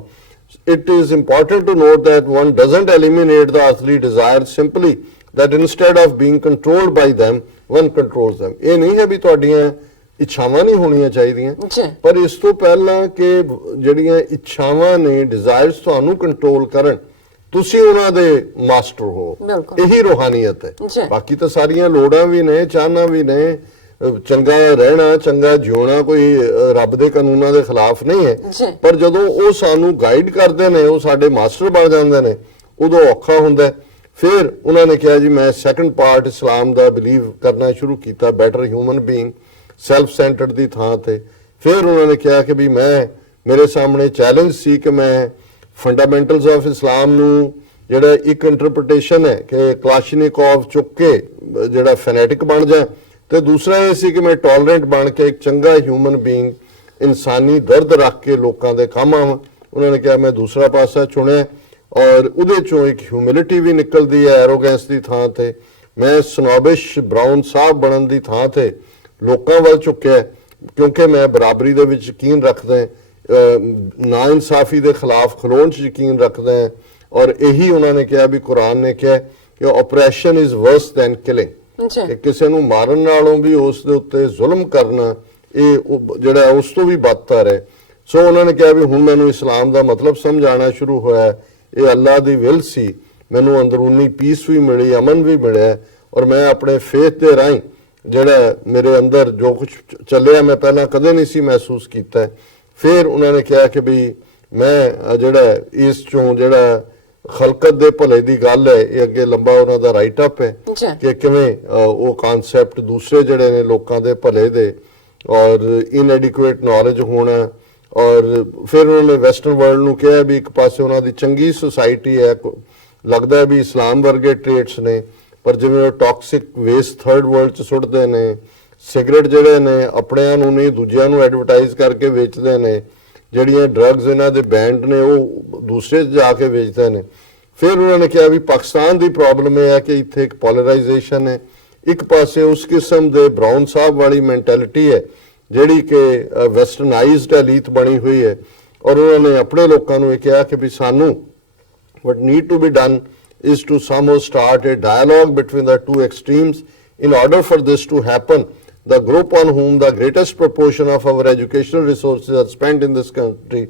it is important to note that one doesn't eliminate the earthly desires, simply that instead of being controlled by them, one controls them। ਇਹ ਨਹੀਂ ਹੈ ਵੀ ਤੁਹਾਡੀਆਂ ਇੱਛਾਵਾਂ ਨਹੀਂ ਹੋਣੀਆਂ ਚਾਹੀਦੀਆਂ, ਪਰ ਇਸ ਤੋਂ ਪਹਿਲਾਂ ਕਿ ਜਿਹੜੀਆਂ ਇੱਛਾਵਾਂ ਨੇ, ਡਿਜ਼ਾਇਰਸ ਤੁਹਾਨੂੰ ਕੰਟਰੋਲ ਕਰਨ, ਤੁਸੀਂ ਉਹਨਾਂ ਦੇ ਮਾਸਟਰ ਹੋ। ਇਹੀ ਰੂਹਾਨੀਅਤ ਹੈ। ਬਾਕੀ ਤਾਂ ਸਾਰੀਆਂ ਲੋੜਾਂ ਵੀ ਨੇ, ਚਾਹਨਾ ਵੀ ਨੇ, ਚੰਗਾ ਰਹਿਣਾ, ਚੰਗਾ ਜਿਉਣਾ ਕੋਈ ਰੱਬ ਦੇ ਕਾਨੂੰਨਾਂ ਦੇ ਖਿਲਾਫ ਨਹੀਂ ਹੈ, ਪਰ ਜਦੋਂ ਉਹ ਸਾਨੂੰ ਗਾਈਡ ਕਰਦੇ ਨੇ, ਉਹ ਸਾਡੇ ਮਾਸਟਰ ਬਣ ਜਾਂਦੇ ਨੇ, ਉਦੋਂ ਔਖਾ ਹੁੰਦਾ। ਫਿਰ ਉਹਨਾਂ ਨੇ ਕਿਹਾ ਜੀ ਮੈਂ ਸੈਕੰਡ ਪਾਰਟ ਇਸਲਾਮ ਦਾ ਬਿਲੀਵ ਕਰਨਾ ਸ਼ੁਰੂ ਕੀਤਾ, better human being, self centred ਦੀ ਥਾਂ ਤੇ। ਫਿਰ ਉਹਨਾਂ ਨੇ ਕਿਹਾ ਕਿ ਵੀ ਮੇਰੇ ਸਾਹਮਣੇ ਚੈਲੰਜ ਸੀ ਕਿ ਮੈਂ ਫੰਡਾਮੈਂਟਲਸ ਆਫ ਇਸਲਾਮ ਨੂੰ ਜਿਹੜਾ ਇੱਕ ਇੰਟਰਪ੍ਰੀਟੇਸ਼ਨ ਹੈ ਕਿ ਕਲਾਸ਼ਨੀਕੋਵ ਚੁੱਕ ਕੇ ਜਿਹੜਾ ਫੈਨੈਟਿਕ ਬਣ ਜਾ, ਤੇ ਦੂਸਰਾ ਇਹ ਸੀ ਕਿ ਮੈਂ ਟੋਲਰੈਂਟ ਬਣ ਕੇ ਇੱਕ ਚੰਗਾ ਹਿਊਮਨ ਬੀਇੰਗ, ਇਨਸਾਨੀ ਦਰਦ ਰੱਖ ਕੇ ਲੋਕਾਂ ਦੇ ਕੰਮ ਆਵਾਂ। ਉਹਨਾਂ ਨੇ ਕਿਹਾ ਮੈਂ ਦੂਸਰਾ ਪਾਸਾ ਚੁਣਿਆ ਔਰ ਉਹਦੇ ਚੋਂ ਇੱਕ ਹਿਊਮਿਲਿਟੀ ਵੀ ਨਿਕਲਦੀ ਹੈ, ਐਰੋਗੈਂਸ ਦੀ ਥਾਂ ਤੇ। ਮੈਂ ਸਨੋਬਿਸ਼ ਬਰਾਊਨ ਸਾਹਿਬ ਬਣਨ ਦੀ ਥਾਂ ਤੇ ਲੋਕਾਂ ਵੱਲ ਝੁਕਿਆ, ਕਿਉਂਕਿ ਮੈਂ ਬਰਾਬਰੀ ਦੇ ਵਿੱਚ ਯਕੀਨ ਰੱਖਦਾ, ਨਾ ਇਨਸਾਫੀ ਦੇ ਖਿਲਾਫ ਖਲੋਣ 'ਚ ਯਕੀਨ ਰੱਖਦਾ। ਔਰ ਇਹੀ ਉਹਨਾਂ ਨੇ ਕਿਹਾ ਵੀ ਕੁਰਾਨ ਨੇ ਕਿਹਾ ਕਿ oppression is worse than killing, ਕਿ ਕਿਸੇ ਨੂੰ ਮਾਰਨ ਨਾਲੋਂ ਵੀ ਉਸ ਦੇ ਉੱਤੇ ਜ਼ੁਲਮ ਕਰਨਾ ਇਹ ਜਿਹੜਾ ਉਸ ਤੋਂ ਵੀ ਬਦਤਰ ਹੈ। ਸੋ ਉਹਨਾਂ ਨੇ ਕਿਹਾ ਵੀ ਹੁਣ ਮੈਨੂੰ ਇਸਲਾਮ ਦਾ ਮਤਲਬ ਸਮਝ ਆਉਣਾ ਸ਼ੁਰੂ ਹੋਇਆ, ਇਹ ਅੱਲਾ ਦੀ ਵਿਲ ਸੀ, ਮੈਨੂੰ ਅੰਦਰੂਨੀ ਪੀਸ ਵੀ ਮਿਲੀ, ਅਮਨ ਵੀ ਮਿਲਿਆ, ਔਰ ਮੈਂ ਆਪਣੇ ਫੇਥ ਦੇ ਰਾਹੀਂ ਜਿਹੜਾ ਮੇਰੇ ਅੰਦਰ ਜੋ ਕੁਝ ਚੱਲਿਆ ਮੈਂ ਪਹਿਲਾਂ ਕਦੇ ਨਹੀਂ ਸੀ ਮਹਿਸੂਸ ਕੀਤਾ। ਫਿਰ ਉਹਨਾਂ ਨੇ ਕਿਹਾ ਕਿ ਵੀ ਮੈਂ ਜਿਹੜਾ ਇਸ ਚੋਂ ਜਿਹੜਾ ਖਲਕਤ ਦੇ ਭਲੇ ਦੀ ਗੱਲ ਹੈ, ਇਹ ਅੱਗੇ ਲੰਬਾ ਉਹਨਾਂ ਦਾ ਰਾਈਟ ਅਪ ਹੈ ਕਿ ਕਿਵੇਂ ਉਹ ਕਨਸੈਪਟ ਦੂਸਰੇ ਜਿਹੜੇ ਨੇ ਲੋਕਾਂ ਦੇ ਭਲੇ ਦੇ ਔਰ ਇਨਐਡਿਕੁਏਟ ਨੌਲੇਜ ਹੋਣਾ। ਔਰ ਫਿਰ ਉਹਨਾਂ ਨੇ ਵੈਸਟਰਨ ਵਰਲਡ ਨੂੰ ਕਿਹਾ ਵੀ ਇੱਕ ਪਾਸੇ ਉਹਨਾਂ ਦੀ ਚੰਗੀ ਸੁਸਾਇਟੀ ਹੈ, ਲੱਗਦਾ ਹੈ ਵੀ ਇਸਲਾਮ ਵਰਗੇ ਟ੍ਰੇਟਸ ਨੇ, ਪਰ ਜਿਵੇਂ ਉਹ ਟੌਕਸਿਕ ਵੇਸਟ ਥਰਡ ਵਰਲਡ 'ਚ ਸੁੱਟਦੇ ਨੇ, ਸਿਗਰਟ ਜਿਹੜੇ ਨੇ ਆਪਣਿਆਂ ਨੂੰ ਨਹੀਂ ਦੂਜਿਆਂ ਨੂੰ ਐਡਵਰਟਾਈਜ਼ ਕਰਕੇ ਵੇਚਦੇ ਨੇ, ਜਿਹੜੀਆਂ ਡਰੱਗਸ ਇਹਨਾਂ ਦੇ ਬੈਂਡ ਨੇ ਉਹ ਦੂਸਰੇ ਜਾ ਕੇ ਵੇਚਦੇ ਨੇ। ਫਿਰ ਉਹਨਾਂ ਨੇ ਕਿਹਾ ਵੀ ਪਾਕਿਸਤਾਨ ਦੀ ਪ੍ਰੋਬਲਮ ਇਹ ਹੈ ਕਿ ਇੱਥੇ ਇੱਕ ਪੋਲਰਾਈਜੇਸ਼ਨ ਹੈ, ਇੱਕ ਪਾਸੇ ਉਸ ਕਿਸਮ ਦੇ ਬਰਾਊਨ ਸਾਹਿਬ ਵਾਲੀ ਮੈਂਟੈਲਿਟੀ ਹੈ ਜਿਹੜੀ ਕਿ ਵੈਸਟਰਨਾਈਜ਼ਡ ਐਲੀਟ ਬਣੀ ਹੋਈ ਹੈ, ਔਰ ਉਹਨਾਂ ਨੇ ਆਪਣੇ ਲੋਕਾਂ ਨੂੰ ਇਹ ਕਿਹਾ ਕਿ ਵੀ ਸਾਨੂੰ what need to be done is to somehow start a dialogue between the two extremes. In order for this to happen, the group on whom the greatest proportion of our educational resources are spent in this country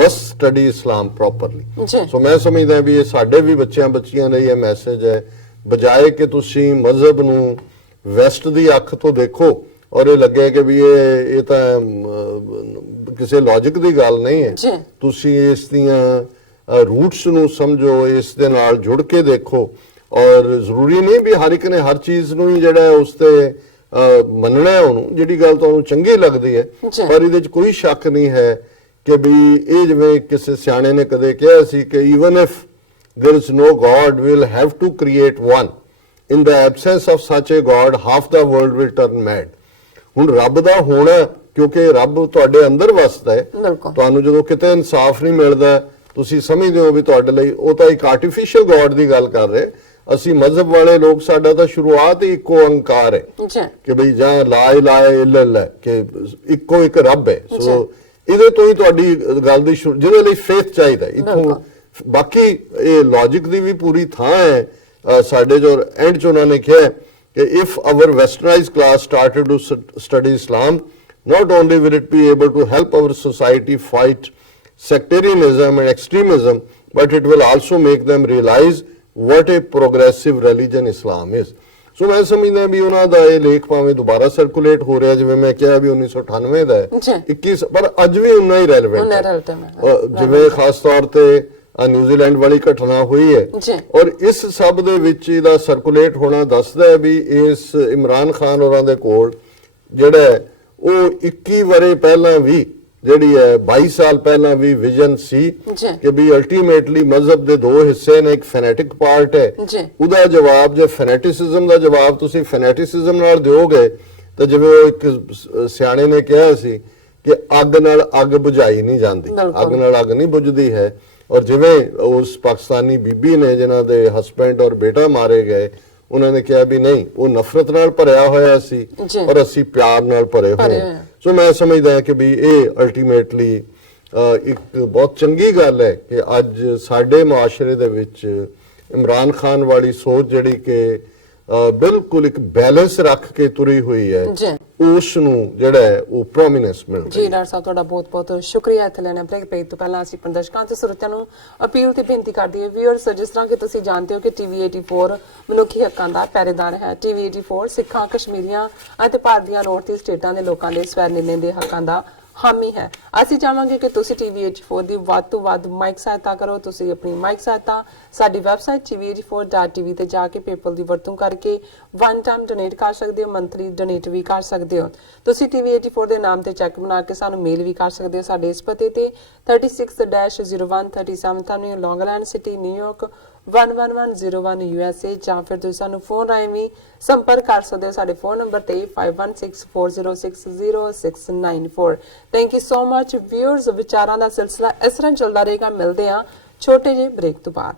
must study Islam properly. ਜੀ। So ਮੈਂ ਸਮਝਦਾ ਵੀ ਇਹ ਸਾਡੇ ਵੀ ਬੱਚਿਆਂ ਲਈ ਇਹ message ਹੈ, ਬਜਾਏ ਕਿ ਤੁਸੀਂ ਮਜ਼ਹਬ ਨੂੰ ਵੈਸਟ ਦੀ ਅੱਖ ਤੋਂ ਦੇਖੋ ਔਰ ਇਹ ਲੱਗੇ ਕਿ ਵੀ ਇਹ ਤਾਂ ਕਿਸੇ ਲੌਜਿਕ ਦੀ ਗੱਲ ਨਹੀਂ ਹੈ। ਜੀ। ਤੁਸੀਂ ਇਸ ਦੀਆਂ ਰੂਟਸ ਨੂੰ ਸਮਝੋ, ਇਸ ਦੇ ਨਾਲ ਜੁੜ ਕੇ ਦੇਖੋ, ਔਰ ਜ਼ਰੂਰੀ ਨਹੀਂ ਵੀ ਹਰ ਇੱਕ ਨੇ ਹਰ ਚੀਜ਼ ਨੂੰ ਹੀ ਜਿਹੜਾ ਉਸ ਤੇ ਮੰਨਣਾ ਹੈ, ਉਹਨੂੰ ਜਿਹੜੀ ਗੱਲ ਤੁਹਾਨੂੰ ਚੰਗੀ ਲੱਗਦੀ ਹੈ, ਜੀ। ਪਰ ਇਹਦੇ 'ਚ ਕੋਈ ਸ਼ੱਕ ਨਹੀਂ ਹੈ ਕਿ ਵੀ ਇਹ ਜਿਵੇਂ ਕਿਸੇ ਸਿਆਣੇ ਨੇ ਕਦੇ ਕਿਹਾ ਸੀ ਕਿ even if there is no God, we'll have to create one. In the absence of such a God, half the world will turn mad. ਹੁਣ ਰੱਬ ਦਾ ਹੋਣਾ, ਕਿਉਂਕਿ ਰੱਬ ਤੁਹਾਡੇ ਅੰਦਰ ਵਸਦਾ ਹੈ, ਬਿਲਕੁਲ। ਤੁਹਾਨੂੰ ਜਦੋਂ ਕਿਤੇ ਇਨਸਾਫ ਨਹੀਂ ਮਿਲਦਾ, ਤੁਸੀਂ ਸਮਝਦੇ ਹੋ ਵੀ ਤੁਹਾਡੇ ਲਈ ਉਹ ਤਾਂ ਇੱਕ ਆਰਟੀਫੀਸ਼ੀਅਲ ਗੋਡ ਦੀ ਗੱਲ ਕਰ ਰਹੇ। ਅਸੀਂ ਮਜ਼ਹਬ ਵਾਲੇ ਲੋਕ, ਸਾਡਾ ਤਾਂ ਸ਼ੁਰੂਆਤ ਹੀ ਇੱਕੋ ਅੰਕਾਰ ਹੈ ਜੀ। ਕਿ ਬਈ ਜਾਂ ਲਾ ਇਲਾਹਾ ਇল্লাল্লাਹ, ਕਿ ਇੱਕੋ ਇੱਕ ਰੱਬ ਹੈ। ਸੋ ਇਹਦੇ ਤੋਂ ਹੀ ਤੁਹਾਡੀ ਗੱਲ ਦੀ ਜਿਹਦੇ ਲਈ ਫੇਥ ਚਾਹੀਦਾ ਇੱਥੋਂ। ਬਾਕੀ ਇਹ ਲੌਜਿਕ ਦੀ ਵੀ ਪੂਰੀ ਥਾਂ ਹੈ। ਸਾਡੇ ਜੋ ਐਂਡ 'ਚ ਉਹਨਾਂ ਨੇ ਕਿਹਾ ਕਿ if our westernized class started to study Islam, not only will it be able to help our society fight sectarianism and extremism, but it will also make them realize what a progressive religion Islam is. ਸੋ ਮੈਂ ਸਮਝਦਾ ਵੀ ਉਹਨਾਂ ਦਾ ਇਹ ਲੇਖ ਭਾਵੇਂ ਦੁਬਾਰਾ circulate ਹੋ ਰਿਹਾ, ਜਿਵੇਂ ਮੈਂ ਕਿਹਾ ਵੀ 1998 ਦਾ ਹੈ, 21, ਪਰ ਅੱਜ ਵੀ ਉਨਾ ਹੀ ਰੈਲੇਵੈਂਟ ਹੈ। ਜਿਵੇਂ ਖਾਸ ਤੌਰ ਤੇ ਨਿਊਜ਼ੀਲੈਂਡ ਵਾਲੀ ਘਟਨਾ ਹੋਈ ਹੈ, ਔਰ ਇਸ ਸਭ ਦੇ ਵਿੱਚ ਇਹਦਾ ਸਰਕੂਲੇਟ ਹੋਣਾ ਦੱਸਦਾ ਹੈ ਵੀ ਇਸ ਇਮਰਾਨ ਖਾਨ ਹੋਰਾਂ ਦੇ ਕੋਲ ਜਿਹੜਾ ਉਹ 21 ਵਰੇ ਪਹਿਲਾਂ ਵੀ ਜਿਹੜੀ ਹੈ 22 ਸਾਲ ਪਹਿਲਾਂ ਵੀ ਵਿਜ਼ਨ ਸੀ ਕਿ ਵੀ ਅਲਟੀਮੇਟਲੀ ਮਜ਼ਹਬ ਦੇ ਦੋ ਹਿੱਸੇ ਨੇ, ਇੱਕ ਫੈਨੇਟਿਕ ਪਾਰਟ ਹੈ, ਉਹਦਾ ਜਵਾਬ ਜੇ ਫੈਨੇਟਿਸਿਜ਼ਮ ਦਾ ਜਵਾਬ ਤੁਸੀਂ ਫੈਨੇਟਿਸਿਜ਼ਮ ਨਾਲ ਦਿਓਗੇ ਤਾਂ ਜਿਵੇਂ ਉਹ ਇੱਕ ਸਿਆਣੇ ਨੇ ਕਿਹਾ ਸੀ ਕਿ ਅੱਗ ਨਾਲ ਅੱਗ ਬੁਝਾਈ ਨਹੀਂ ਜਾਂਦੀ, ਅੱਗ ਨਾਲ ਅੱਗ ਨਹੀਂ ਬੁਝਦੀ ਹੈ। ਔਰ ਜਿਵੇਂ ਉਸ ਪਾਕਿਸਤਾਨੀ ਬੀਬੀ ਨੇ ਜਿਨ੍ਹਾਂ ਦੇ ਹਸਬੈਂਡ ਔਰ ਬੇਟਾ ਮਾਰੇ ਗਏ, ਉਹਨਾਂ ਨੇ ਕਿਹਾ ਵੀ ਨਹੀਂ, ਉਹ ਨਫ਼ਰਤ ਨਾਲ ਭਰਿਆ ਹੋਇਆ ਸੀ ਔਰ ਅਸੀਂ ਪਿਆਰ ਨਾਲ ਭਰੇ ਹੋਏ। ਸੋ ਮੈਂ ਸਮਝਦਾ ਹਾਂ ਕਿ ਵੀ ਇਹ ਅਲਟੀਮੇਟਲੀ ਇੱਕ ਬਹੁਤ ਚੰਗੀ ਗੱਲ ਹੈ ਕਿ ਅੱਜ ਸਾਡੇ ਮੁਆਸ਼ਰੇ ਦੇ ਵਿੱਚ ਇਮਰਾਨ ਖਾਨ ਵਾਲੀ ਸੋਚ ਜਿਹੜੀ ਕਿ ਬਿਲਕੁਲ ਇੱਕ ਬੈਲੈਂਸ ਰੱਖ ਕੇ ਤੁਰੀ ਹੋਈ ਹੈ, ਉਸ ਨੂੰ ਜਿਹੜਾ ਹੈ ਉਹ ਪ੍ਰੋਮਿਨੈਂਸ ਮਿਲਦਾ ਹੈ। ਜੀ ਡਾਕਟਰ ਸਾਹਿਬ, ਤੁਹਾਡਾ ਬਹੁਤ ਬਹੁਤ ਸ਼ੁਕਰੀਆ ਇੱਥੇ ਲੈਣਾ ਬ੍ਰੇਕ ਤੋਂ ਪਹਿਲਾਂ ਅਸੀਂ ਪ੍ਰਦਰਸ਼ਕਾਂ ਤੇ ਸਰੋਤਿਆਂ ਨੂੰ ਅਪੀਲ ਤੇ ਬੇਨਤੀ ਕਰਦੀ ਹੈ ਵੀਅਰਸ, ਜਿਸ ਤਰ੍ਹਾਂ ਕਿ ਤੁਸੀਂ ਜਾਣਦੇ ਹੋ ਕਿ ਟੀਵੀ 84 ਮਨੁੱਖੀ ਹੱਕਾਂ ਦਾ ਪਹਿਰੇਦਾਰ ਹੈ। ਟੀਵੀ 84 ਸਿੱਖਾਂ, ਕਸ਼ਮੀਰੀਆਂ ਅਤੇ ਭਾਰਤ ਦੀਆਂ ਨੌਰਥ ਈਸਟ ਸਟੇਟਾਂ ਦੇ ਲੋਕਾਂ ਦੇ ਸਵੈ ਨਿਰਣੇ ਦੇ ਹੱਕਾਂ ਦਾ ਹਾਮੀ ਹੈ। ਅਸੀਂ ਚਾਹਾਂਗੇ ਕਿ ਤੁਸੀਂ ਟੀਵੀ 84 ਦੀ ਵੱਧ ਤੋਂ ਵੱਧ ਮਾਈਕ ਸਹਾਇਤਾ ਕਰੋ। ਤੁਸੀਂ ਆਪਣੀ ਮਾਈਕ ਸਹਾਇਤਾ ਸਾਡੀ ਵੈਬਸਾਈਟ tv84.tv ਤੇ ਜਾ ਕੇ ਪੇਪਲ ਦੀ ਵਰਤੋਂ ਕਰਕੇ ਵਨ ਟਾਈਮ ਡੋਨੇਟ ਕਰ ਸਕਦੇ ਹੋ, ਮੰਥਲੀ ਡੋਨੇਟ ਵੀ ਕਰ ਸਕਦੇ ਹੋ। ਤੁਸੀਂ ਟੀਵੀ 84 ਦੇ ਨਾਮ ਤੇ ਚੈੱਕ ਬਣਾ ਕੇ ਸਾਨੂੰ ਮੇਲ ਵੀ ਕਰ ਸਕਦੇ ਹੋ ਸਾਡੇ ਇਸ ਪਤੇ ਤੇ 36-0137 ਲੌਂਗ ਆਈਲੈਂਡ ਸਿਟੀ, ਨਿਊਯਾਰਕ 11101 USA, ਜਾਂ ਫਿਰ ਤੁਸੀਂ ਸਾਨੂੰ ਫੋਨ ਰਾਹੀਂ ਵੀ ਸੰਪਰਕ ਕਰ ਸਕਦੇ ਹੋ ਸਾਡੇ ਫੋਨ ਨੰਬਰ ਤੇ 5164060694। Thank you so much viewers. ਵਿਚਾਰਾਂ ਦਾ ਸਿਲਸਿਲਾ ਇਸ ਤਰ੍ਹਾਂ ਚੱਲਦਾ ਰਹੇਗਾ। ਮਿਲਦੇ ਹਾਂ ਛੋਟੇ ਜਿਹੇ ਬ੍ਰੇਕ ਤੋਂ ਬਾਅਦ।